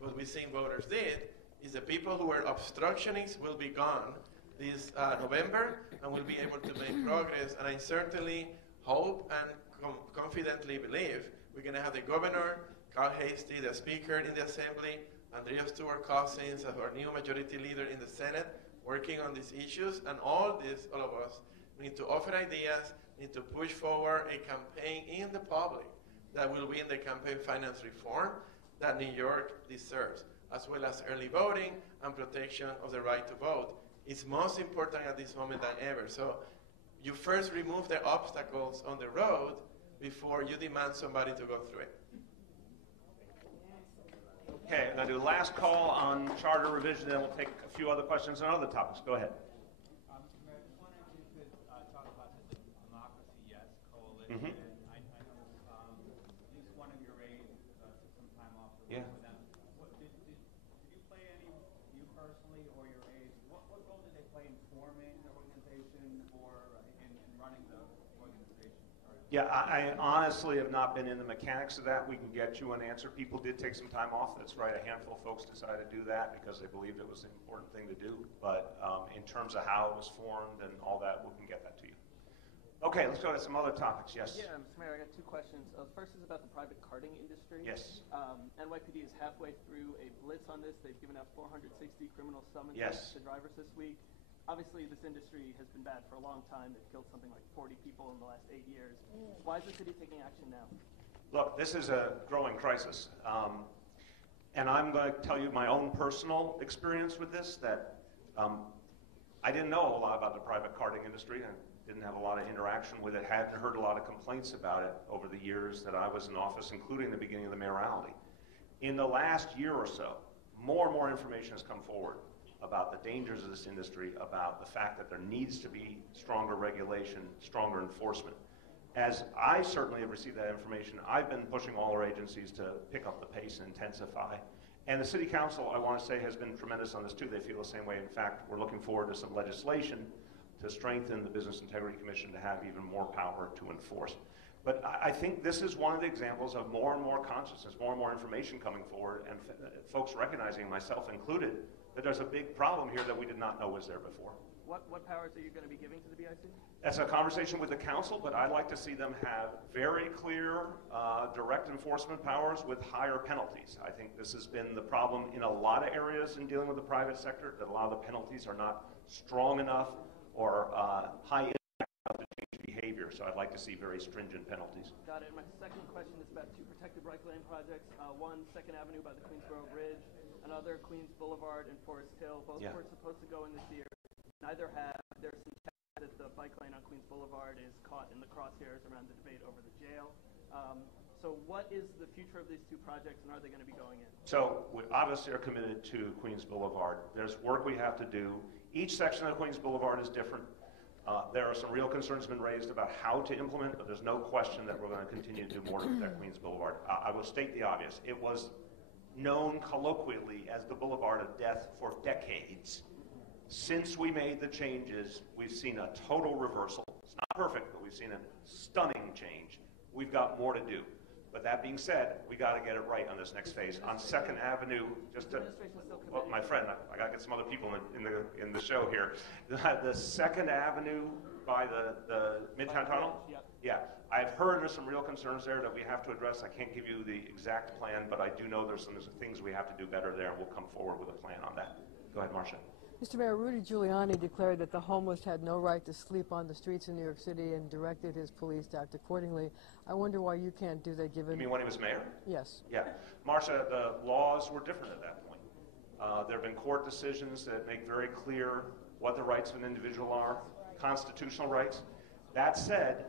what we think voters did is the people who were obstructionists will be gone this November and will be able to make progress. And I certainly hope and confidently believe we're going to have the governor, Carl Hastie, the speaker in the assembly, Andrea Stewart Cousins, as our new majority leader in the Senate, working on these issues. And all of us, we need to offer ideas, need to push forward a campaign in the public that will win the campaign finance reform that New York deserves, as well as early voting and protection of the right to vote. It's most important at this moment than ever. So you first remove the obstacles on the road before you demand somebody to go through it. Okay, I'm going to do last call on charter revision, then we'll take a few other questions on other topics. Go ahead. Mr. Mayor, just wondering if you could talk about the Democracy Yes Coalition. Mm-hmm. And I know at least one of your aides took some time off to Yeah. work with them. Did you play any, you personally or your aides, what role did they play in forming the organization or in running the organization? Yeah, I honestly have not been in the mechanics of that. We can get you an answer. People did take some time off. That's right. A handful of folks decided to do that because they believed it was an important thing to do. But in terms of how it was formed and all that, we can get that to you. Okay, let's go to some other topics. Yes? Yeah, Mr. Mayor, I got two questions. First is about the private carding industry. Yes. NYPD is halfway through a blitz on this. They've given out 460 criminal summonses Yes. to drivers this week. Obviously, this industry has been bad for a long time. They've killed something like 40 people in the last 8 years. Why is the city taking action now? Look, this is a growing crisis. And I'm going to tell you my own personal experience with this, that I didn't know a lot about the private carding industry and didn't have a lot of interaction with it, hadn't heard a lot of complaints about it over the years that I was in office, including the beginning of the mayoralty. In the last year or so, more and more information has come forward about the dangers of this industry, about the fact that there needs to be stronger regulation, stronger enforcement. As I certainly have received that information, I've been pushing all our agencies to pick up the pace and intensify. And the City Council, I want to say, has been tremendous on this too. They feel the same way. In fact, we're looking forward to some legislation to strengthen the Business Integrity Commission to have even more power to enforce. But I think this is one of the examples of more and more consciousness, more and more information coming forward, and folks recognizing, myself included, that there's a big problem here that we did not know was there before. What powers are you going to be giving to the BIC? That's a conversation with the council, but I'd like to see them have very clear, direct enforcement powers with higher penalties. I think this has been the problem in a lot of areas in dealing with the private sector, that a lot of the penalties are not strong enough or high enough to change behavior. So I'd like to see very stringent penalties. Got it. My second question is about two protected bike lane projects. One, 2nd Avenue by the Queensboro Bridge, another Queens Boulevard and Forest Hill. Both were supposed to go in this year. Neither have. There's some chat that the bike lane on Queens Boulevard is caught in the crosshairs around the debate over the jail. So what is the future of these two projects, and are they going to be going in? So we obviously are committed to Queens Boulevard. There's work we have to do. Each section of Queens Boulevard is different. There are some real concerns been raised about how to implement, but there's no question that we're going to continue to do more with that Queens Boulevard. I will state the obvious. It was known colloquially as the Boulevard of Death for decades. Since we made the changes, we've seen a total reversal. It's not perfect, but we've seen a stunning change. We've got more to do. But that being said, we got to get it right on this next phase. On 2nd Avenue, just to, well, my friend, I got to get some other people in the show here. The 2nd Avenue by the Midtown Tunnel? Yeah, I've heard there's some real concerns there that we have to address. I can't give you the exact plan, but I do know there's some things we have to do better there, and we'll come forward with a plan on that. Go ahead, Marcia. Mr. Mayor, Rudy Giuliani declared that the homeless had no right to sleep on the streets in New York City and directed his police to act accordingly. I wonder why you can't do that given... You mean when he was mayor? Yes. Yeah. Marcia, the laws were different at that point. There have been court decisions that make very clear what the rights of an individual are, constitutional rights. That said,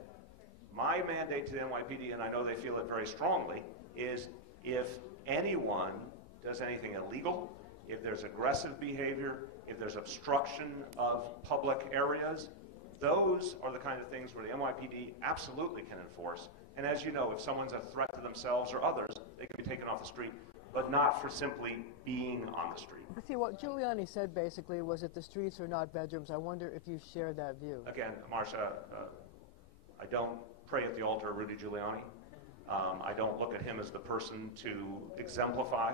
my mandate to the NYPD, and I know they feel it very strongly, is if anyone does anything illegal, if there's aggressive behavior, if there's obstruction of public areas, those are the kind of things where the NYPD absolutely can enforce. And as you know, if someone's a threat to themselves or others, they can be taken off the street, but not for simply being on the street. See, what Giuliani said basically was that the streets are not bedrooms. I wonder if you share that view. Again, Marcia, I don't pray at the altar of Rudy Giuliani. I don't look at him as the person to exemplify.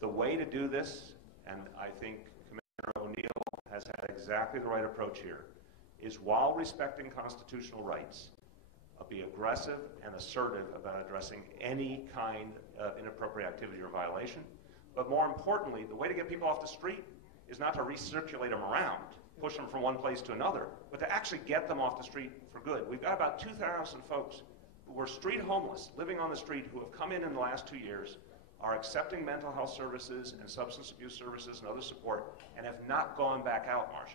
The way to do this, and I think Commissioner O'Neill has had exactly the right approach here, is while respecting constitutional rights, be aggressive and assertive about addressing any kind of inappropriate activity or violation. But more importantly, the way to get people off the street is not to recirculate them around, push them from one place to another, but to actually get them off the street for good. We've got about 2,000 folks who were street homeless, living on the street, who have come in the last 2 years, are accepting mental health services and substance abuse services and other support, and have not gone back out, Marcia.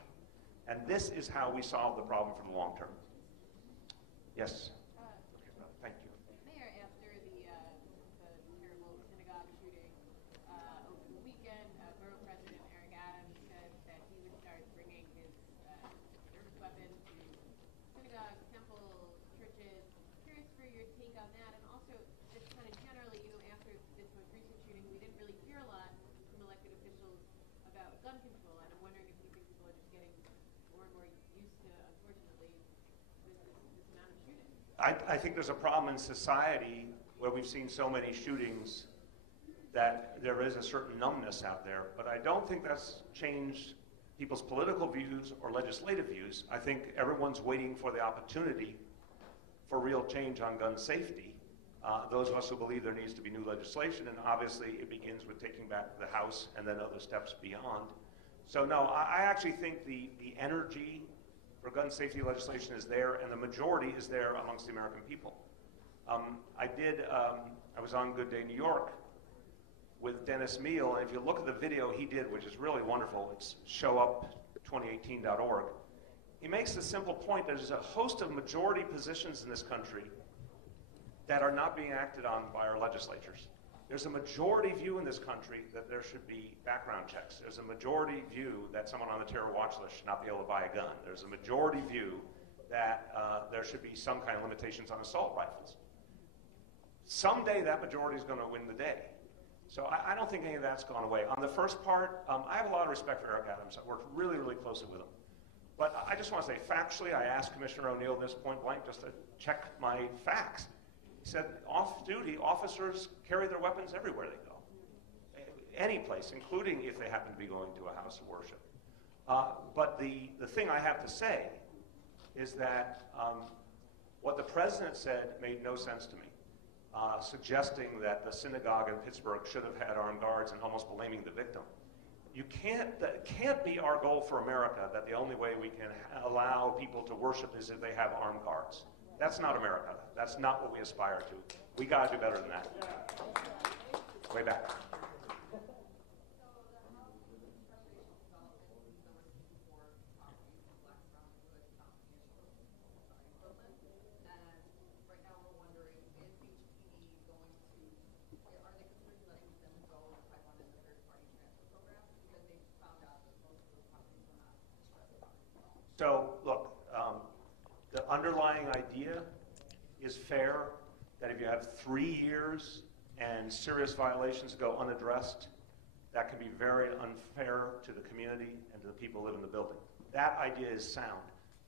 And this is how we solve the problem for the long term. Yes? Thank you. Mayor, after the terrible synagogue shooting over the weekend, Borough President Eric Adams said that he would start bringing his service weapons to synagogues, temples, churches. Curious for your take on that, and also just kind of generally, after this most recent shooting, we didn't really hear a lot from elected officials about gun control, and I'm wondering if you think people are just getting more and more used to, unfortunately, this amount of shooting. I think there's a problem in society where we've seen so many shootings that there is a certain numbness out there, but I don't think that's changed people's political views or legislative views. I think everyone's waiting for the opportunity for real change on gun safety. Those of us who believe there needs to be new legislation, and obviously it begins with taking back the House and then other steps beyond. So no, I actually think the energy for gun safety legislation is there, and the majority is there amongst the American people. I was on Good Day New York with Dennis Meal, and if you look at the video he did, which is really wonderful, it's showup2018.org, he makes the simple point that there's a host of majority positions in this country that are not being acted on by our legislatures. There's a majority view in this country that there should be background checks. There's a majority view that someone on the terror watch list should not be able to buy a gun. There's a majority view that there should be some kind of limitations on assault rifles. Someday that majority is going to win the day. So I don't think any of that's gone away. On the first part, I have a lot of respect for Eric Adams. I worked really, really closely with him. But I just want to say, factually, I asked Commissioner O'Neill this point blank just to check my facts. He said, off-duty officers carry their weapons everywhere they go, any place, including if they happen to be going to a house of worship. But the thing I have to say is that what the president said made no sense to me, suggesting that the synagogue in Pittsburgh should have had armed guards and almost blaming the victim. It can't be our goal for America that the only way we can allow people to worship is if they have armed guards. That's not America. That's not what we aspire to. We got to do better than that. Way back. underlying idea is fair, that if you have 3 years and serious violations go unaddressed, that can be very unfair to the community and to the people who live in the building. That idea is sound.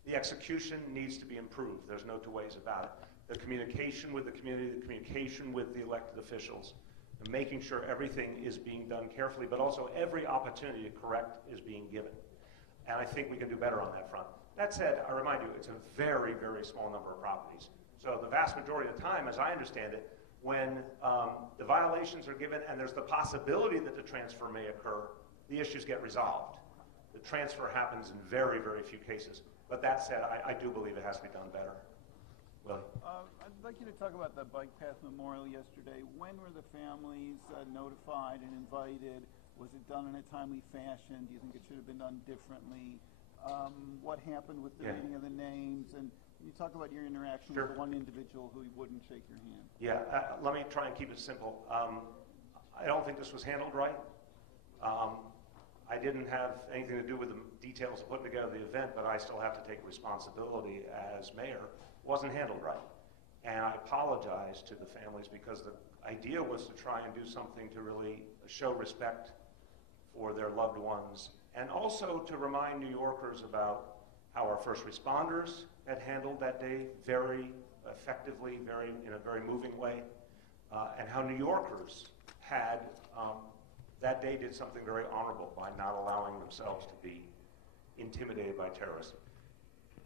The execution needs to be improved. There's no two ways about it. The communication with the community, the communication with the elected officials, and making sure everything is being done carefully, but also every opportunity to correct is being given. And I think we can do better on that front. That said, I remind you, it's a very, very small number of properties. So the vast majority of the time, as I understand it, when the violations are given and there's the possibility that the transfer may occur, the issues get resolved. The transfer happens in very, very few cases. But that said, I do believe it has to be done better. Willie? I'd like you to talk about the bike path memorial yesterday. When were the families notified and invited? Was it done in a timely fashion? Do you think it should have been done differently? What happened with the reading of the names? And you talk about your interaction with one individual who wouldn't shake your hand. Yeah, let me try and keep it simple. I don't think this was handled right. I didn't have anything to do with the details of putting together the event, but I still have to take responsibility as mayor. It wasn't handled right. And I apologize to the families because the idea was to try and do something to really show respect for their loved ones, and also to remind New Yorkers about how our first responders had handled that day very effectively, in a very moving way, and how New Yorkers had, that day did something very honorable by not allowing themselves to be intimidated by terrorists.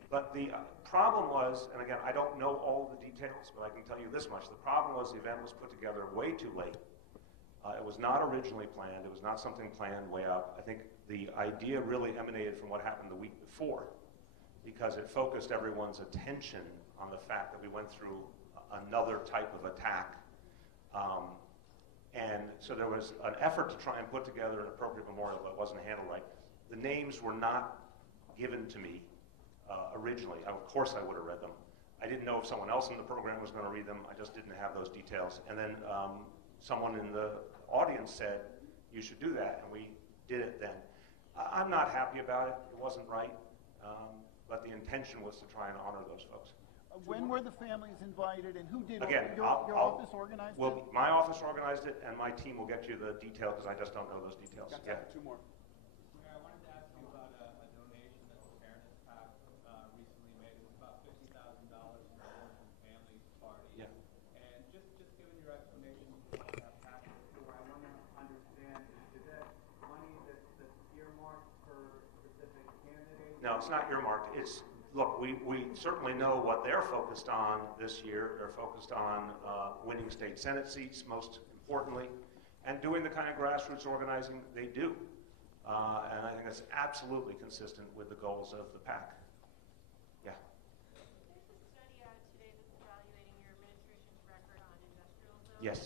But the problem was, and again, I don't know all the details, but I can tell you this much. The problem was the event was put together way too late. It was not originally planned. It was not something planned way out. I think the idea really emanated from what happened the week before, because it focused everyone's attention on the fact that we went through another type of attack. And so there was an effort to try and put together an appropriate memorial, but it wasn't handled right. The names were not given to me originally. Of course I would have read them. I didn't know if someone else in the program was going to read them. I just didn't have those details. And then someone in the audience said, you should do that, and we did it then. I'm not happy about it. It wasn't right. But the intention was to try and honor those folks. When were the families invited, and who did Again, it? Your office organized it? My office organized it, and my team will get you the details because I just don't know those details. Got time for 2 more. I wanted to ask you about a donation that the Fairness PAC recently made. It was about $50,000 for the Orphan Families Party. Yeah. And just given your explanation of that PAC before, I want to understand, is that money that's earmarked for specific candidates? No, it's not earmarked. It's, look, we certainly know what they're focused on this year. They're focused on winning state Senate seats, most importantly, and doing the kind of grassroots organizing they do. And I think that's absolutely consistent with the goals of the PAC. Yeah. There's a study out today that's evaluating your administration's record on industrial zones. Yes.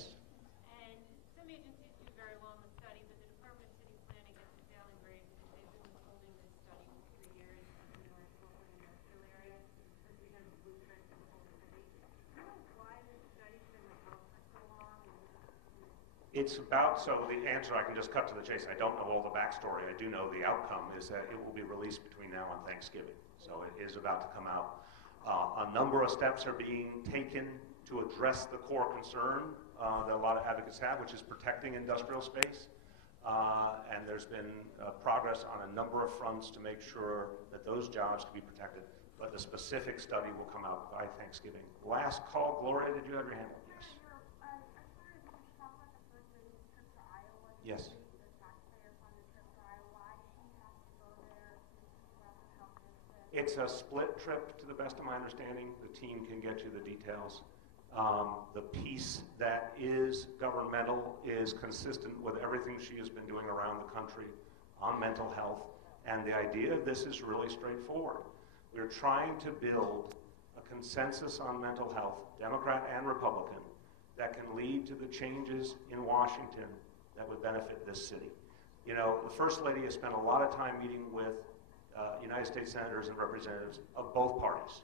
And some agencies do very well in the study, but the Department of City Planning gets a failing grade because they've been withholding this study for 3 years in the North Brooklyn industrial area. That's because of blueprints in Oklahoma City. Do you know why this study's been withheld for so long? It's about, so the answer, I can just cut to the chase. I don't know all the backstory. I do know the outcome is that it will be released between now and Thanksgiving. So it is about to come out. A number of steps are being taken to address the core concern that a lot of advocates have, which is protecting industrial space. And there's been progress on a number of fronts to make sure that those jobs can be protected. But the specific study will come out by Thanksgiving. Last call, Gloria, did you have your hand up? Yes. Yes. It's a split trip, to the best of my understanding. The team can get you the details. The piece that is governmental is consistent with everything she has been doing around the country on mental health. And the idea of this is really straightforward. We're trying to build a consensus on mental health, Democrat and Republican, that can lead to the changes in Washington that would benefit this city. You know, the First Lady has spent a lot of time meeting with United States senators and representatives of both parties.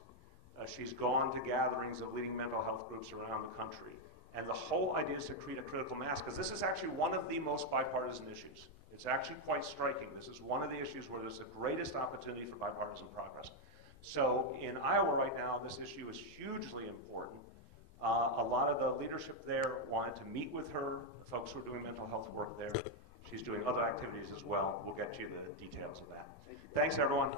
She's gone to gatherings of leading mental health groups around the country. And the whole idea is to create a critical mass, because this is actually one of the most bipartisan issues. It's actually quite striking. This is one of the issues where there's the greatest opportunity for bipartisan progress. So in Iowa right now, this issue is hugely important. A lot of the leadership there wanted to meet with her, the folks who are doing mental health work there. She's doing other activities as well. We'll get you the details of that. Thanks, everyone.